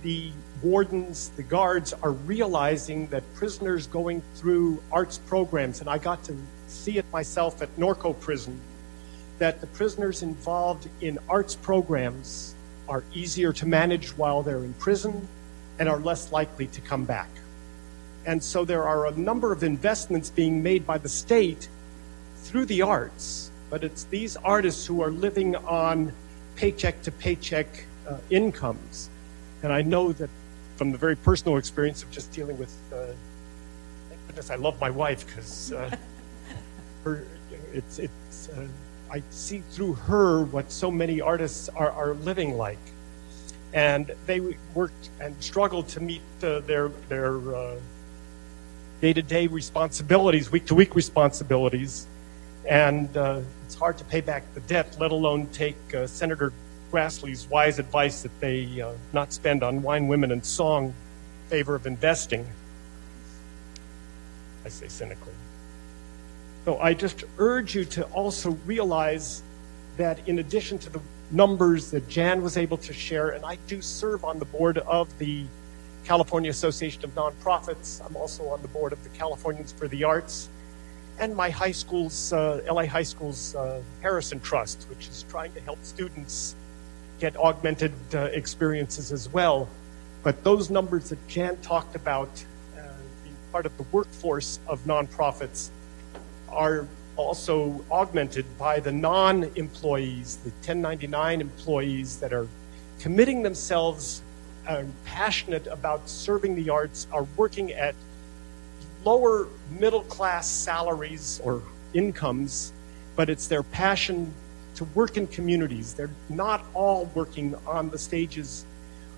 the wardens, the guards are realizing that prisoners going through arts programs, and I got to see it myself at Norco Prison, that the prisoners involved in arts programs are easier to manage while they're in prison and are less likely to come back. And so there are a number of investments being made by the state through the arts, but it's these artists who are living on paycheck to paycheck incomes. And I know that from the very personal experience of just dealing with, thank goodness I love my wife because I see through her what so many artists are living like. And they worked and struggled to meet their day-to-day responsibilities, week-to-week responsibilities. And it's hard to pay back the debt, let alone take Senator Grassley's wise advice that they not spend on wine, women, and song in favor of investing. I say cynically. So I just urge you to also realize that in addition to the numbers that Jan was able to share, and I do serve on the board of the California Association of Nonprofits. I'm also on the board of the Californians for the Arts, and my high school's, LA High School's Harrison Trust, which is trying to help students get augmented experiences as well. But those numbers that Jan talked about, being part of the workforce of nonprofits, are also augmented by the non-employees, the 1099 employees that are committing themselves, are passionate about serving the arts, are working at lower middle-class salaries or incomes, but it's their passion to work in communities. They're not all working on the stages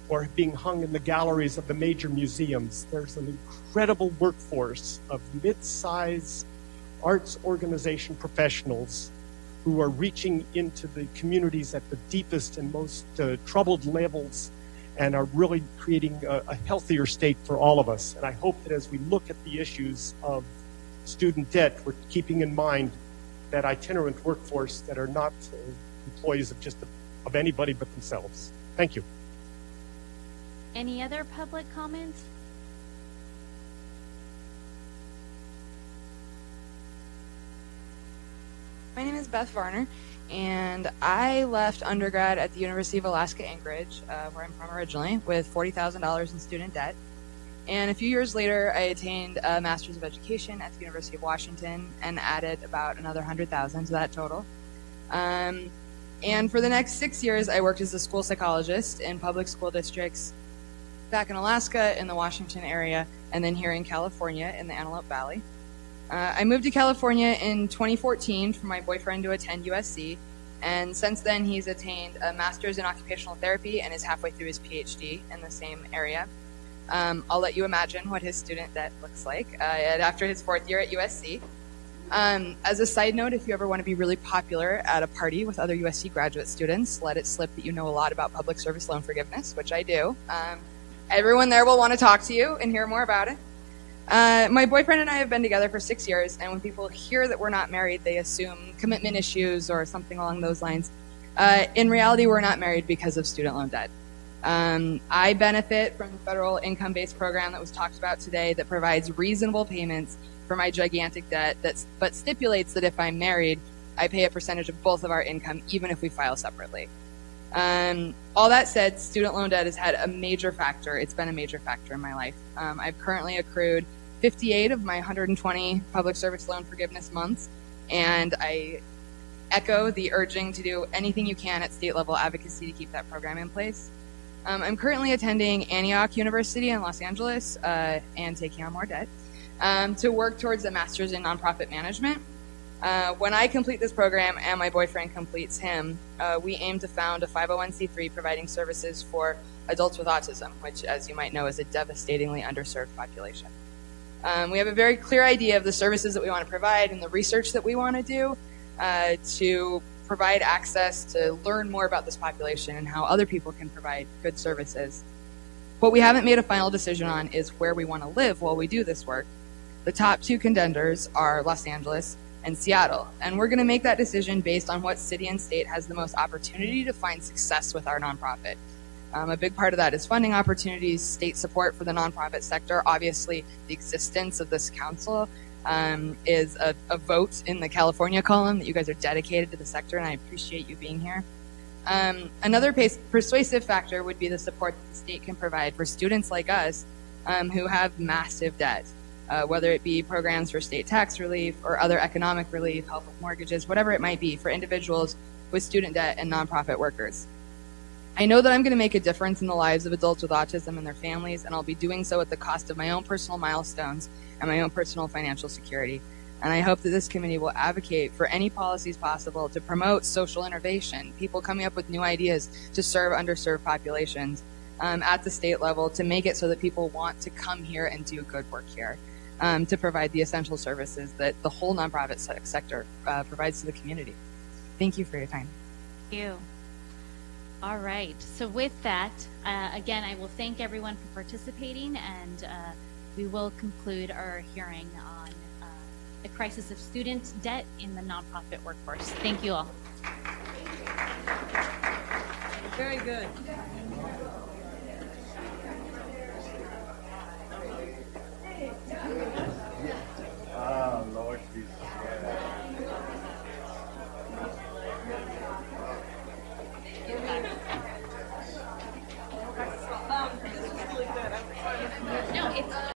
or being hung in the galleries of the major museums. There's an incredible workforce of mid-size arts organization professionals who are reaching into the communities at the deepest and most troubled levels and are really creating a healthier state for all of us. And I hope that as we look at the issues of student debt, we're keeping in mind that itinerant workforce that are not employees of anybody but themselves. Thank you. Any other public comment? My name is Beth Varner, and I left undergrad at the University of Alaska Anchorage, where I'm from originally, with $40,000 in student debt. And a few years later, I attained a Master's of Education at the University of Washington and added about another $100,000 to that total. And for the next 6 years, I worked as a school psychologist in public school districts back in Alaska, in the Washington area, and then here in California in the Antelope Valley. I moved to California in 2014 for my boyfriend to attend USC, and since then he's attained a Master's in Occupational Therapy and is halfway through his PhD in the same area. I'll let you imagine what his student debt looks like after his 4th year at USC. As a side note, if you ever want to be really popular at a party with other USC graduate students, let it slip that you know a lot about public service loan forgiveness, which I do. Everyone there will want to talk to you and hear more about it. My boyfriend and I have been together for 6 years, and when people hear that we're not married, they assume commitment issues or something along those lines. In reality, we're not married because of student loan debt. I benefit from the federal income-based program that was talked about today that provides reasonable payments for my gigantic debt, but stipulates that if I'm married, I pay a percentage of both of our income, even if we file separately. All that said, student loan debt has had a major factor. It's been a major factor in my life. I've currently accrued 58 of my 120 public service loan forgiveness months, and I echo the urging to do anything you can at state level advocacy to keep that program in place. I'm currently attending Antioch University in Los Angeles and taking on more debt to work towards a master's in nonprofit management. When I complete this program and my boyfriend completes him, we aim to found a 501c3 providing services for adults with autism, which, as you might know, is a devastatingly underserved population. We have a very clear idea of the services that we want to provide and the research that we want to do to provide access to learn more about this population and how other people can provide good services. What we haven't made a final decision on is where we want to live while we do this work. The top two contenders are Los Angeles and Seattle, and we're going to make that decision based on what city and state has the most opportunity to find success with our nonprofit. A big part of that is funding opportunities, state support for the nonprofit sector. Obviously, the existence of this council is a vote in the California column that you guys are dedicated to the sector, and I appreciate you being here. Another persuasive factor would be the support that the state can provide for students like us who have massive debt. Whether it be programs for state tax relief or other economic relief, help with mortgages, whatever it might be for individuals with student debt and nonprofit workers. I know that I'm going to make a difference in the lives of adults with autism and their families, and I'll be doing so at the cost of my own personal milestones and my own personal financial security. And I hope that this committee will advocate for any policies possible to promote social innovation, people coming up with new ideas to serve underserved populations at the state level to make it so that people want to come here and do good work here. To provide the essential services that the whole nonprofit sector provides to the community. Thank you for your time. Thank you. All right. So with that, again, I will thank everyone for participating, and we will conclude our hearing on the crisis of student debt in the nonprofit workforce. Thank you all. Very good.